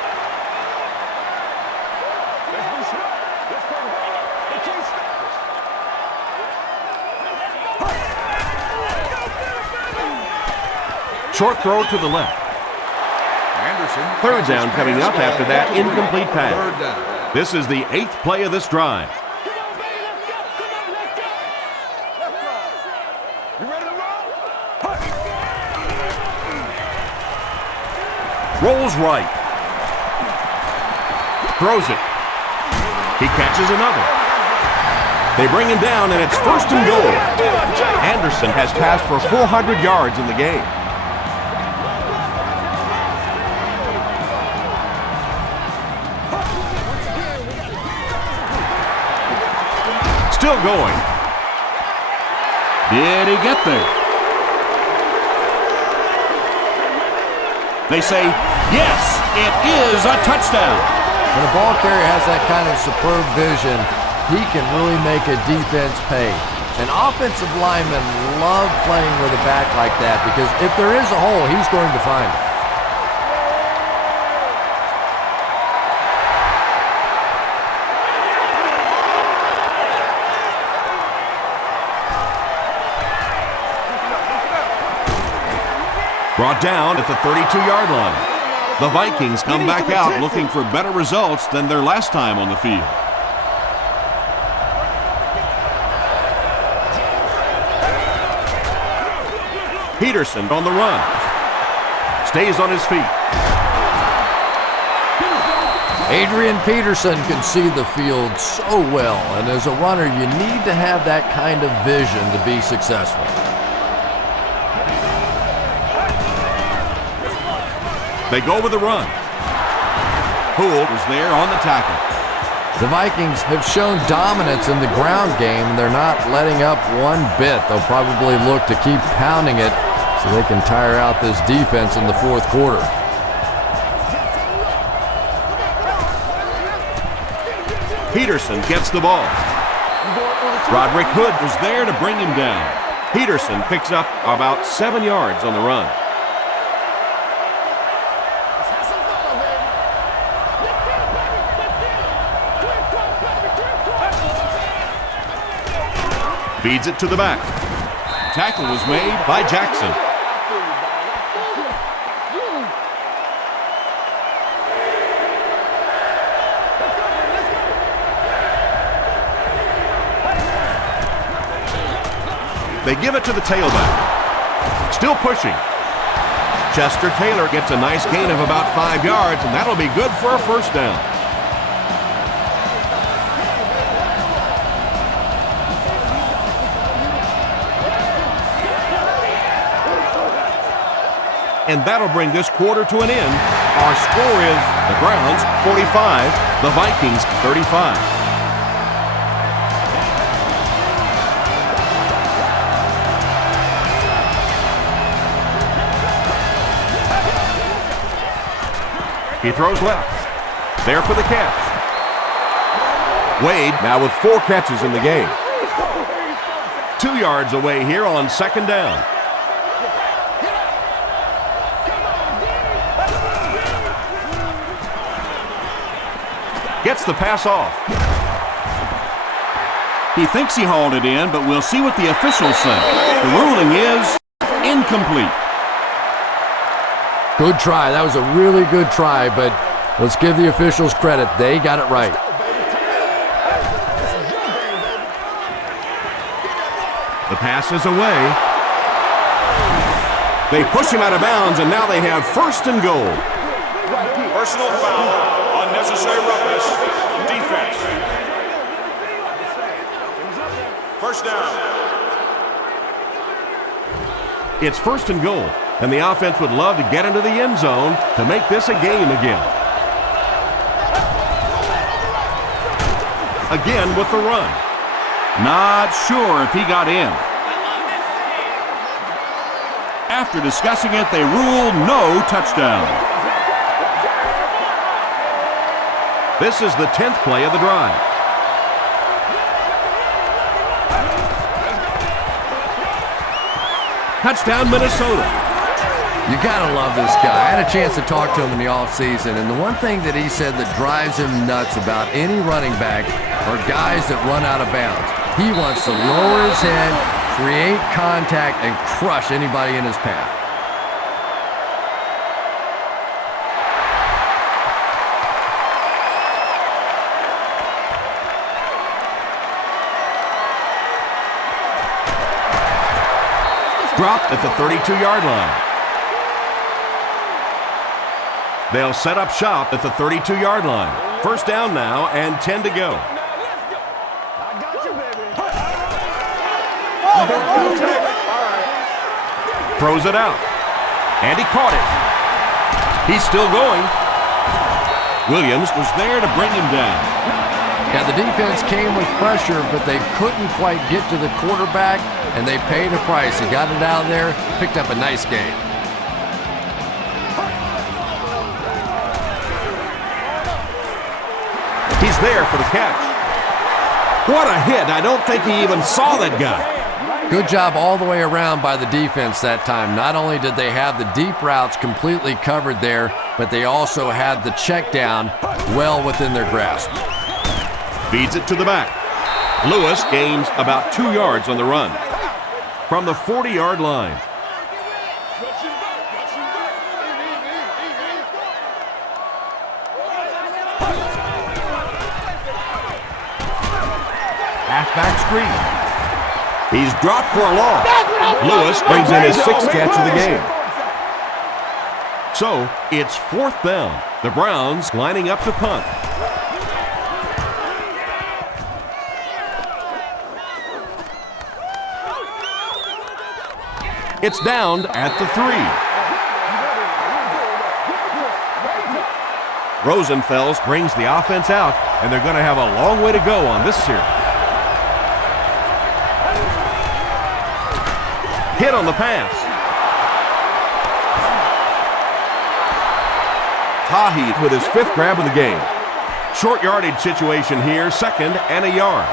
Short throw to the left. Anderson. 3rd down coming up after that incomplete pass. 3rd down. This is the 8th play of this drive. Rolls right. Throws it. He catches another. They bring him down, and it's 1st and goal. Anderson has passed for 400 yards in the game. Still going. Did he get there? They say, yes, it is a touchdown. When a ball carrier has that kind of superb vision, he can really make a defense pay. An offensive lineman love playing with a back like that because if there is a hole, he's going to find it. Brought down at the 32-yard line. The Vikings come back out looking for better results than their last time on the field. Peterson on the run. Stays on his feet. Adrian Peterson can see the field so well, and as a runner, you need to have that kind of vision to be successful. They go with the run. Poole is there on the tackle. The Vikings have shown dominance in the ground game, and they're not letting up one bit. They'll probably look to keep pounding it so they can tire out this defense in the fourth quarter. Peterson gets the ball. Roderick Hood was there to bring him down. Peterson picks up about 7 yards on the run. Feeds it to the back. Tackle was made by Jackson. They give it to the tailback. Still pushing. Chester Taylor gets a nice gain of about 5 yards, and that'll be good for a first down. And that'll bring this quarter to an end. Our score is the Browns 45, the Vikings 35. He throws left. There for the catch. Wade now with 4 catches in the game. 2 yards away here on second down. Gets the pass off. He thinks he hauled it in, but we'll see what the officials say. The ruling is incomplete. Good try. That was a really good try, but let's give the officials credit. They got it right. The pass is away. They push him out of bounds, and now they have first and goal. Personal foul, unnecessary roughness, defense. First down. It's first and goal, and the offense would love to get into the end zone to make this a game again. Again with the run. Not sure if he got in. After discussing it, they rule no touchdown. This is the 10th play of the drive. Touchdown, Minnesota. You gotta love this guy. I had a chance to talk to him in the offseason, and the one thing that he said that drives him nuts about any running back are guys that run out of bounds. He wants to lower his head, create contact, and crush anybody in his path. Dropped at the 32-yard line. They'll set up shop at the 32-yard line. First down now and 10 to go. Throws it out. And he caught it. He's still going. Williams was there to bring him down. Now, the defense came with pressure, but they couldn't quite get to the quarterback, and they paid a price. He got it out of there, picked up a nice game. He's there for the catch. What a hit. I don't think he even saw that guy. Good job all the way around by the defense that time. Not only did they have the deep routes completely covered there, but they also had the check down well within their grasp. Feeds it to the back. Lewis gains about 2 yards on the run. From the 40-yard line. Halfback screen. He's dropped for a loss. Lewis brings in his 6th catch of the game. So, it's 4th down. The Browns lining up to punt. It's down at the 3. Rosenfels brings the offense out, and they're going to have a long way to go on this series. Hit on the pass. Tahi with his 5th grab of the game. Short yardage situation here, 2nd and a yard.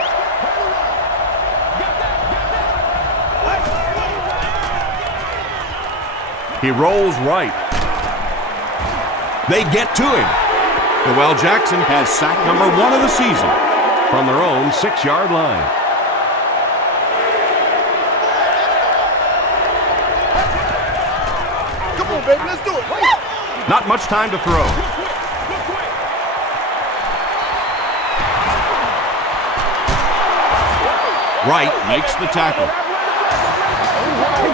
He rolls right. They get to him. Noel Jackson has sack number 1 of the season from their own 6-yard line. Come on, baby, let's do it. Not much time to throw. Wright makes the tackle.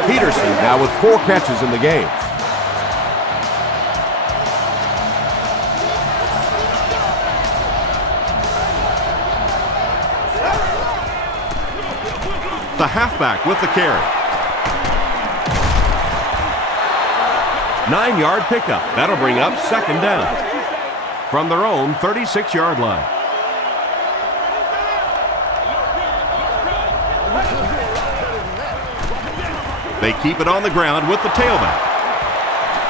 Peterson now with 4 catches in the game. The halfback with the carry. 9-yard pickup. That'll bring up 2nd down from their own 36-yard line. They keep it on the ground with the tailback.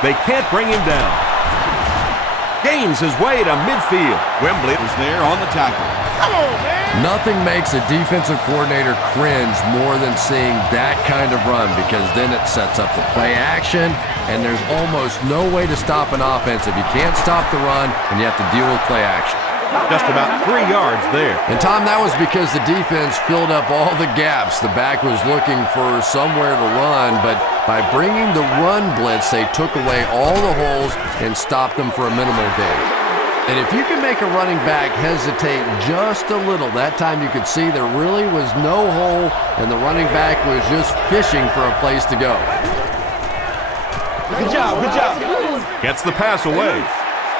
They can't bring him down. Gains his way to midfield. Wembley is there on the tackle. Come on, man. Nothing makes a defensive coordinator cringe more than seeing that kind of run, because then it sets up the play action, and there's almost no way to stop an offense if you can't stop the run and you have to deal with play action. Just about 3 yards there. And Tom, that was because the defense filled up all the gaps. The back was looking for somewhere to run, but by bringing the run blitz, they took away all the holes and stopped them for a minimal gain. And if you can make a running back hesitate just a little, that time you could see there really was no hole, and the running back was just fishing for a place to go. Good job, good job. Gets the pass away.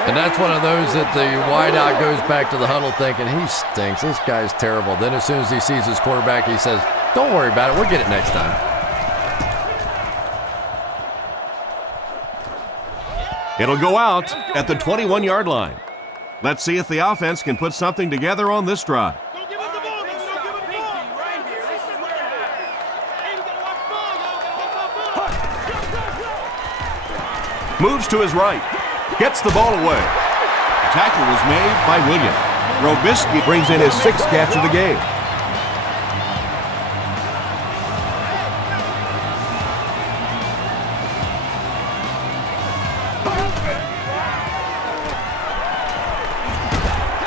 And that's one of those that the wideout goes back to the huddle thinking, he stinks, this guy's terrible. Then as soon as he sees his quarterback, he says, don't worry about it, we'll get it next time. It'll go out at the 21-yard line. Let's see if the offense can put something together on this drive. Moves to his right. Gets the ball away. The tackle was made by Williams. Robisky brings in his 6th catch of the game.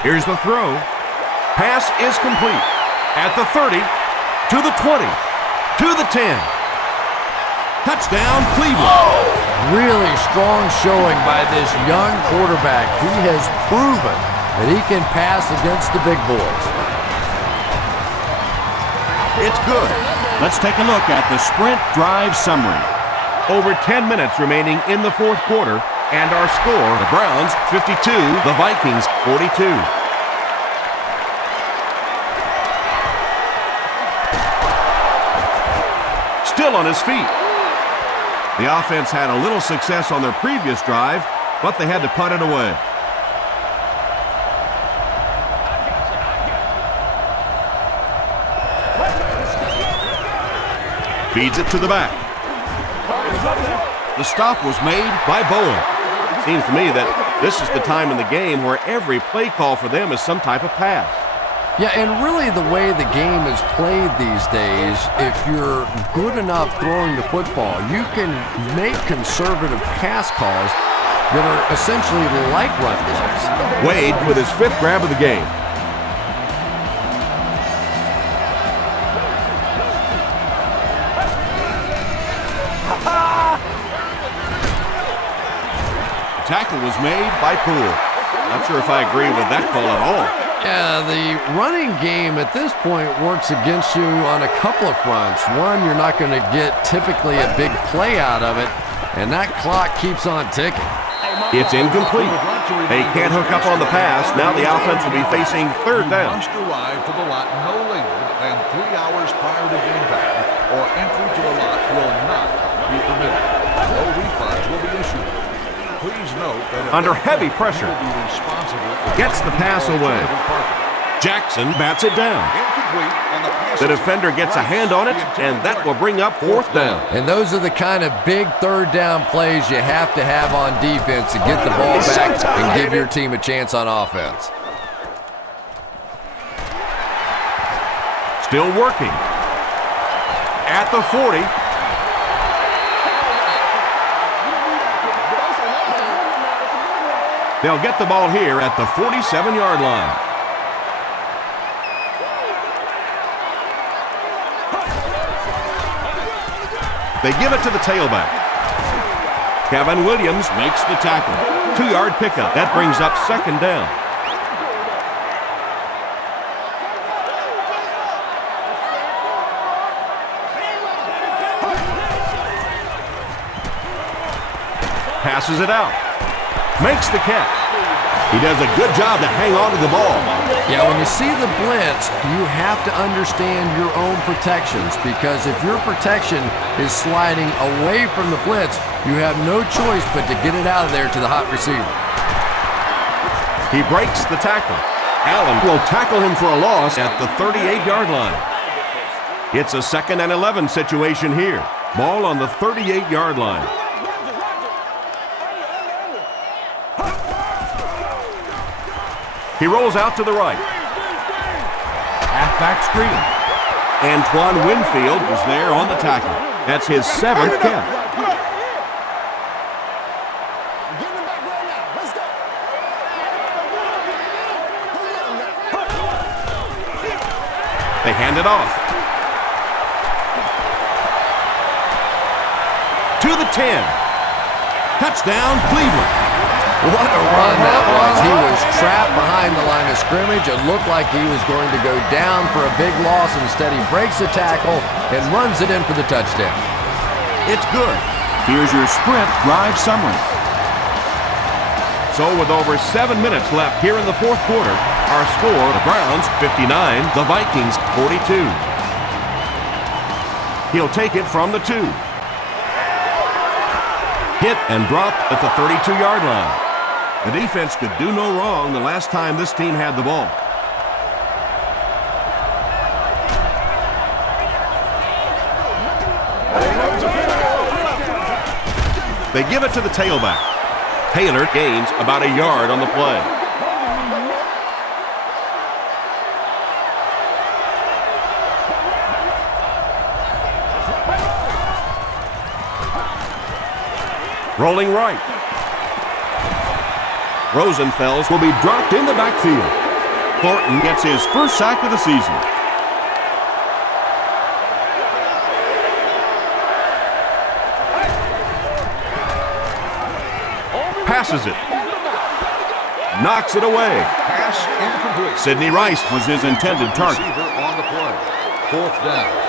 Here's the throw. Pass is complete. At the 30, to the 20, to the 10. Touchdown, Cleveland. Really strong showing by this young quarterback. He has proven that he can pass against the big boys. It's good. Let's take a look at the sprint drive summary. Over 10 minutes remaining in the 4th quarter, and our score, the Browns 52, the Vikings 42. Still on his feet. The offense had a little success on their previous drive, but they had to punt it away. Feeds it to the back. The stop was made by Bowen. Seems to me that this is the time in the game where every play call for them is some type of pass. Yeah, and really the way the game is played these days, if you're good enough throwing the football, you can make conservative pass calls that are essentially like run plays. Wade with his 5th grab of the game. The tackle was made by Poole. Not sure if I agree with that call at all. Yeah, the running game at this point works against you on a couple of fronts. One, you're not going to get typically a big play out of it, and that clock keeps on ticking. It's incomplete. They can't hook up on the pass. Now the offense will be facing third down. You must arrive to the lot no later than 3 hours prior to game time, or entry to the lot will not be permitted. No refunds will be issued. Please note that under heavy pressure, will be responsible for gets the pass away. Jackson bats it down. incomplete on the pass. The defender gets a hand on it, and that will bring up fourth down. And those are the kind of big third down plays you have to have on defense to get the ball back and give your team a chance on offense. Still working. At the 40. They'll get the ball here at the 47-yard line. They give it to the tailback. Kevin Williams makes the tackle. 2-yard pickup. That brings up second down. Passes it out. Makes the catch. He does a good job to hang on to the ball. Yeah, when you see the blitz, you have to understand your own protections, because if your protection is sliding away from the blitz, you have no choice but to get it out of there to the hot receiver. He breaks the tackle. Allen will tackle him for a loss at the 38-yard line. It's a 2nd and 11 situation here. Ball on the 38-yard line. He rolls out to the right. Halfback screen. Antoine Winfield was there on the tackle. That's his 7th catch. They hand it off. To the 10. Touchdown, Cleveland. What a run that was. He was trapped behind the line of scrimmage. It looked like he was going to go down for a big loss. Instead, he breaks the tackle and runs it in for the touchdown. It's good. Here's your sprint drive summary. So with over 7 minutes left here in the fourth quarter, our score, the Browns 59, the Vikings 42. He'll take it from the 2. Hit and dropped at the 32-yard line. The defense could do no wrong the last time this team had the ball. They give it to the tailback. Taylor gains about a yard on the play. Rolling right. Rosenfels will be dropped in the backfield. Thornton gets his first sack of the season. Passes it. Knocks it away. Pass incomplete. Sidney Rice was his intended target. Receiver on the play. Fourth down.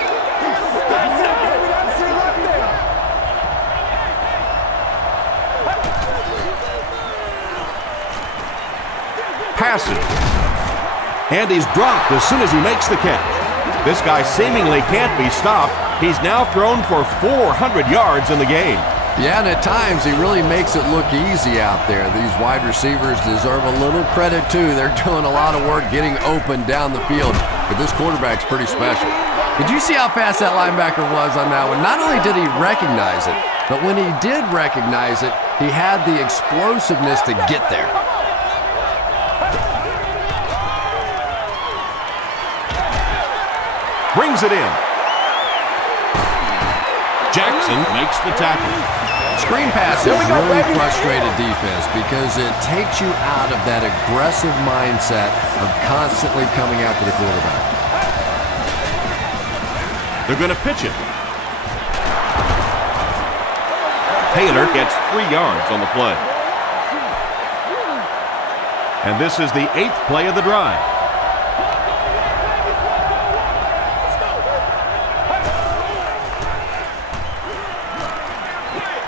Passes. And he's dropped as soon as he makes the catch. This guy seemingly can't be stopped. He's now thrown for 400 yards in the game. Yeah, and at times he really makes it look easy out there. These wide receivers deserve a little credit too. They're doing a lot of work getting open down the field, but this quarterback's pretty special. Did you see how fast that linebacker was on that one? Not only did he recognize it, but when he did recognize it, he had the explosiveness to get there. Brings it in. Jackson makes the tackle. Screen pass is really frustrated defense because it takes you out of that aggressive mindset of constantly coming after the quarterback. They're going to pitch it. Taylor gets 3 yards on the play. And this is the 8th play of the drive.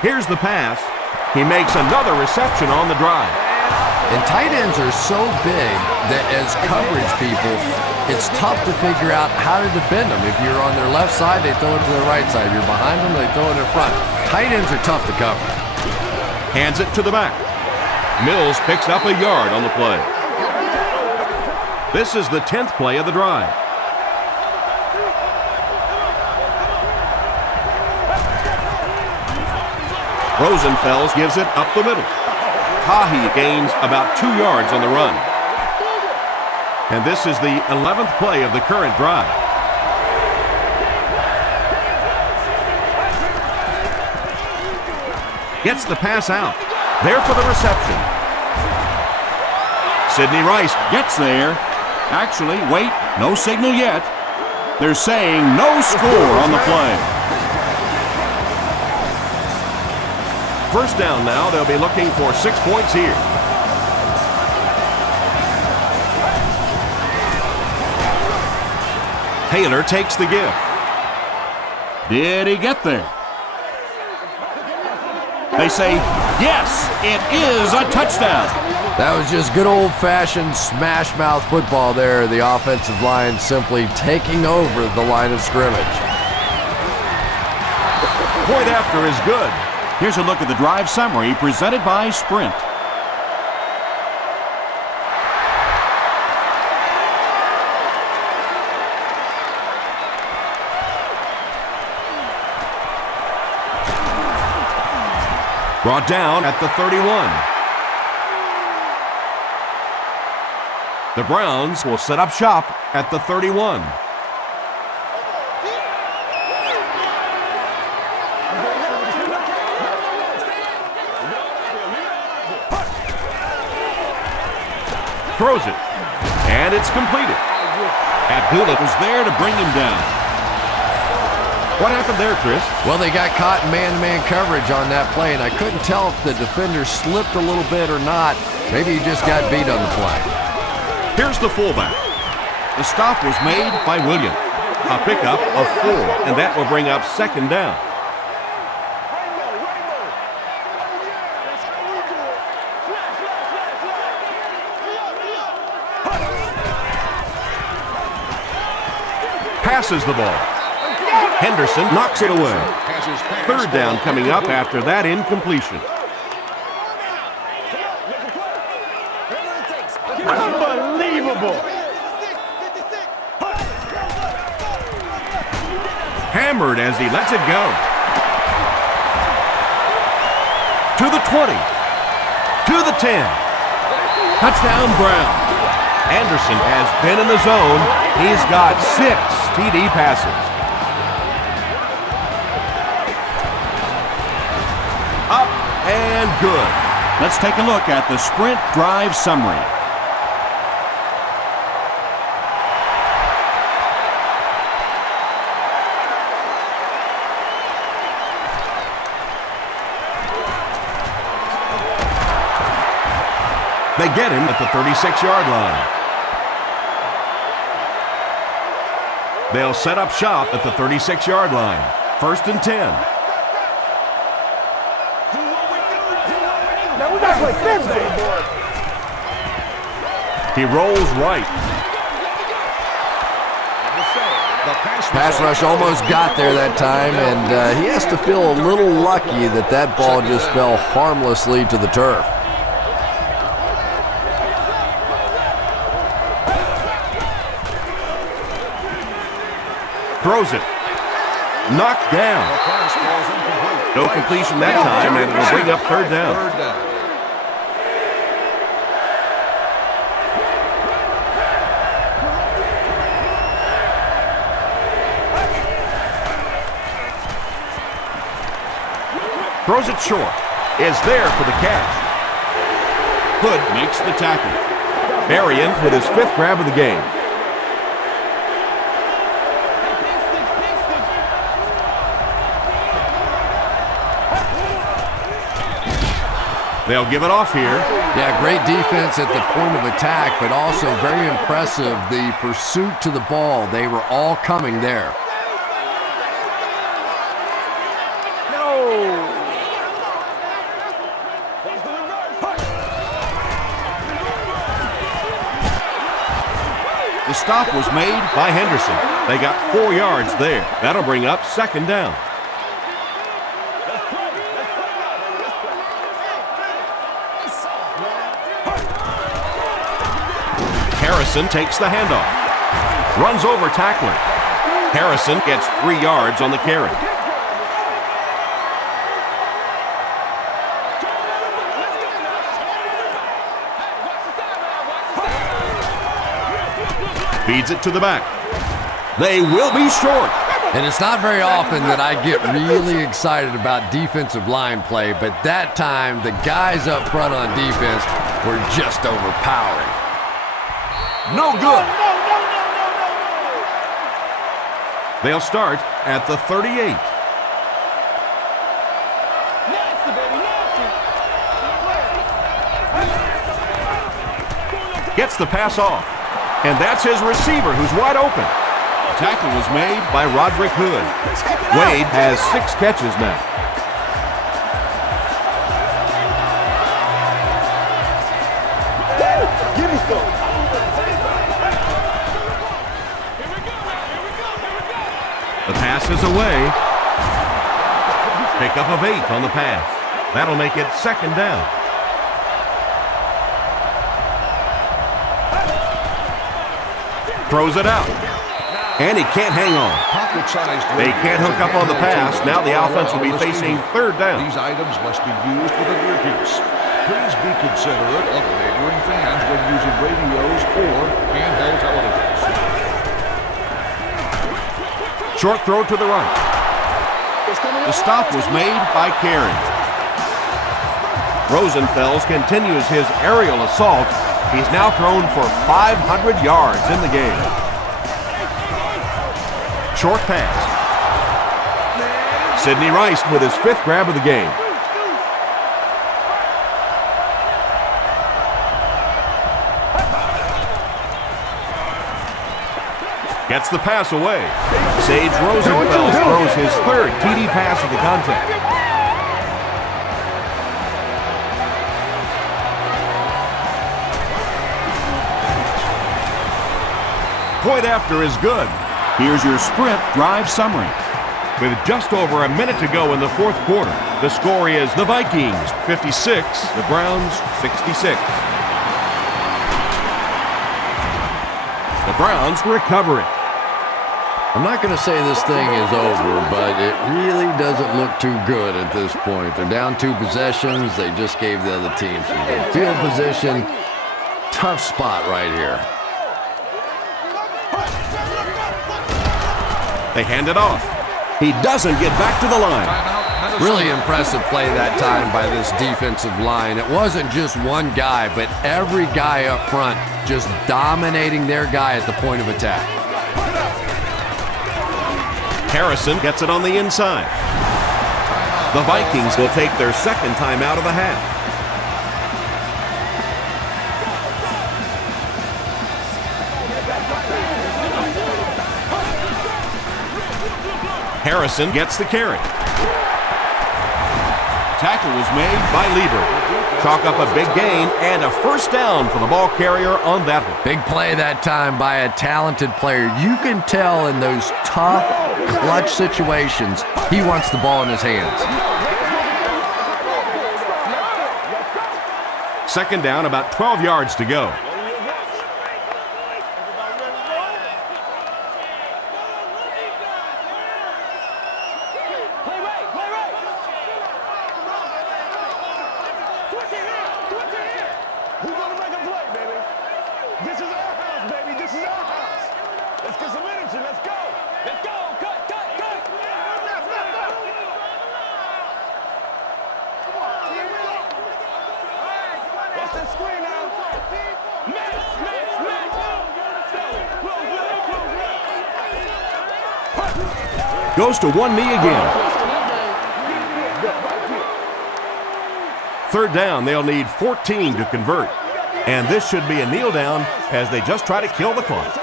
Here's the pass. He makes another reception on the drive. And tight ends are so big that as coverage people, it's tough to figure out how to defend them. If you're on their left side, they throw it to the right side. If you're behind them, they throw it in front. Tight ends are tough to cover. Hands it to the back. Mills picks up a yard on the play. This is the 10th play of the drive. Rosenfels gives it up the middle. Tahi gains about 2 yards on the run. And this is the 11th play of the current drive. Gets the pass out. There for the reception. Sidney Rice gets there. Actually, wait, no signal yet. They're saying no score on the play. First down now, they'll be looking for 6 points here. Taylor takes the give. Did he get there? They say, yes, it is a touchdown. That was just good old-fashioned smash-mouth football there. The offensive line simply taking over the line of scrimmage. Point after is good. Here's a look at the drive summary presented by Sprint. Brought down at the 31. The Browns will set up shop at the 31. Throws it, and it's completed. Abdullah was there to bring him down. What happened there, Chris? Well, they got caught in man-to-man coverage on that play, and I couldn't tell if the defender slipped a little bit or not. Maybe he just got beat on the play. Here's the fullback. The stop was made by William. A pickup of 4, and that will bring up second down. Passes the ball. Henderson knocks it away. Third down coming up after that incompletion. Unbelievable. Hammered as he lets it go. To the 20. To the 10. Touchdown Brown. Anderson has been in the zone. He's got 6 TD passes. Up and good. Let's take a look at the Sprint drive summary. They get him at the 36-yard line. They'll set up shop at the 36-yard line. First and 10. Now we got to play defense on the board. He rolls right. Pass rush almost got there that time, and he has to feel a little lucky that that ball just fell harmlessly to the turf. Throws it. Knocked down. No completion that time, and it'll bring up third down. Throws it short. Is there for the catch. Hood makes the tackle. Berrien with his 5th grab of the game. They'll give it off here. Yeah, great defense at the point of attack, but also very impressive the pursuit to the ball. They were all coming there. The stop was made by Henderson. They got 4 yards there. That'll bring up second down. Harrison takes the handoff. Runs over tackler. Harrison gets 3 yards on the carry. Feeds it to the back. They will be short. And it's not very often that I get really excited about defensive line play, but that time the guys up front on defense were just overpowering. No good. They'll start at the 38. Gets the pass off. And that's his receiver who's wide open. The tackle was made by Roderick Hood. Wade has 6 catches now. Give me some. The pass is away. Pick up of 8 on the pass. That'll make it second down. Throws it out. And he can't hang on. They can't hook up on the pass. Now the offense will be facing third down. These items must be used with an earpiece. Please be considerate of neighboring fans when using radios or handheld televisions. Short throw to the right. The stop was made by Carey. Rosenfels continues his aerial assault. He's now thrown for 500 yards in the game. Short pass. Sidney Rice with his 5th grab of the game. Gets the pass away. Sage Rosenfels throws his 3rd TD pass of the contest. Point after is good. Here's your sprint drive summary. With just over a minute to go in the 4th quarter, the score is the Vikings 56, the Browns 66. The Browns recover it. I'm not going to say this thing is over, but it really doesn't look too good at this point. They're down 2 possessions. They just gave the other team some good field position. Tough spot right here. They hand it off. He doesn't get back to the line. Really impressive play that time by this defensive line. It wasn't just one guy, but every guy up front just dominating their guy at the point of attack. Harrison gets it on the inside. The Vikings will take their 2nd time out of the half. Harrison gets the carry. Tackle was made by Lieber. Chalk up a big gain and a 1st down for the ball carrier on that one. Big play that time by a talented player. You can tell in those tough, clutch situations, he wants the ball in his hands. 2nd down, about 12 yards to go. Goes to one knee again. 3rd down, they'll need 14 to convert. And this should be a kneel down as they just try to kill the clock.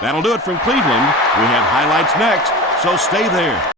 That'll do it from Cleveland. We have highlights next, so stay there.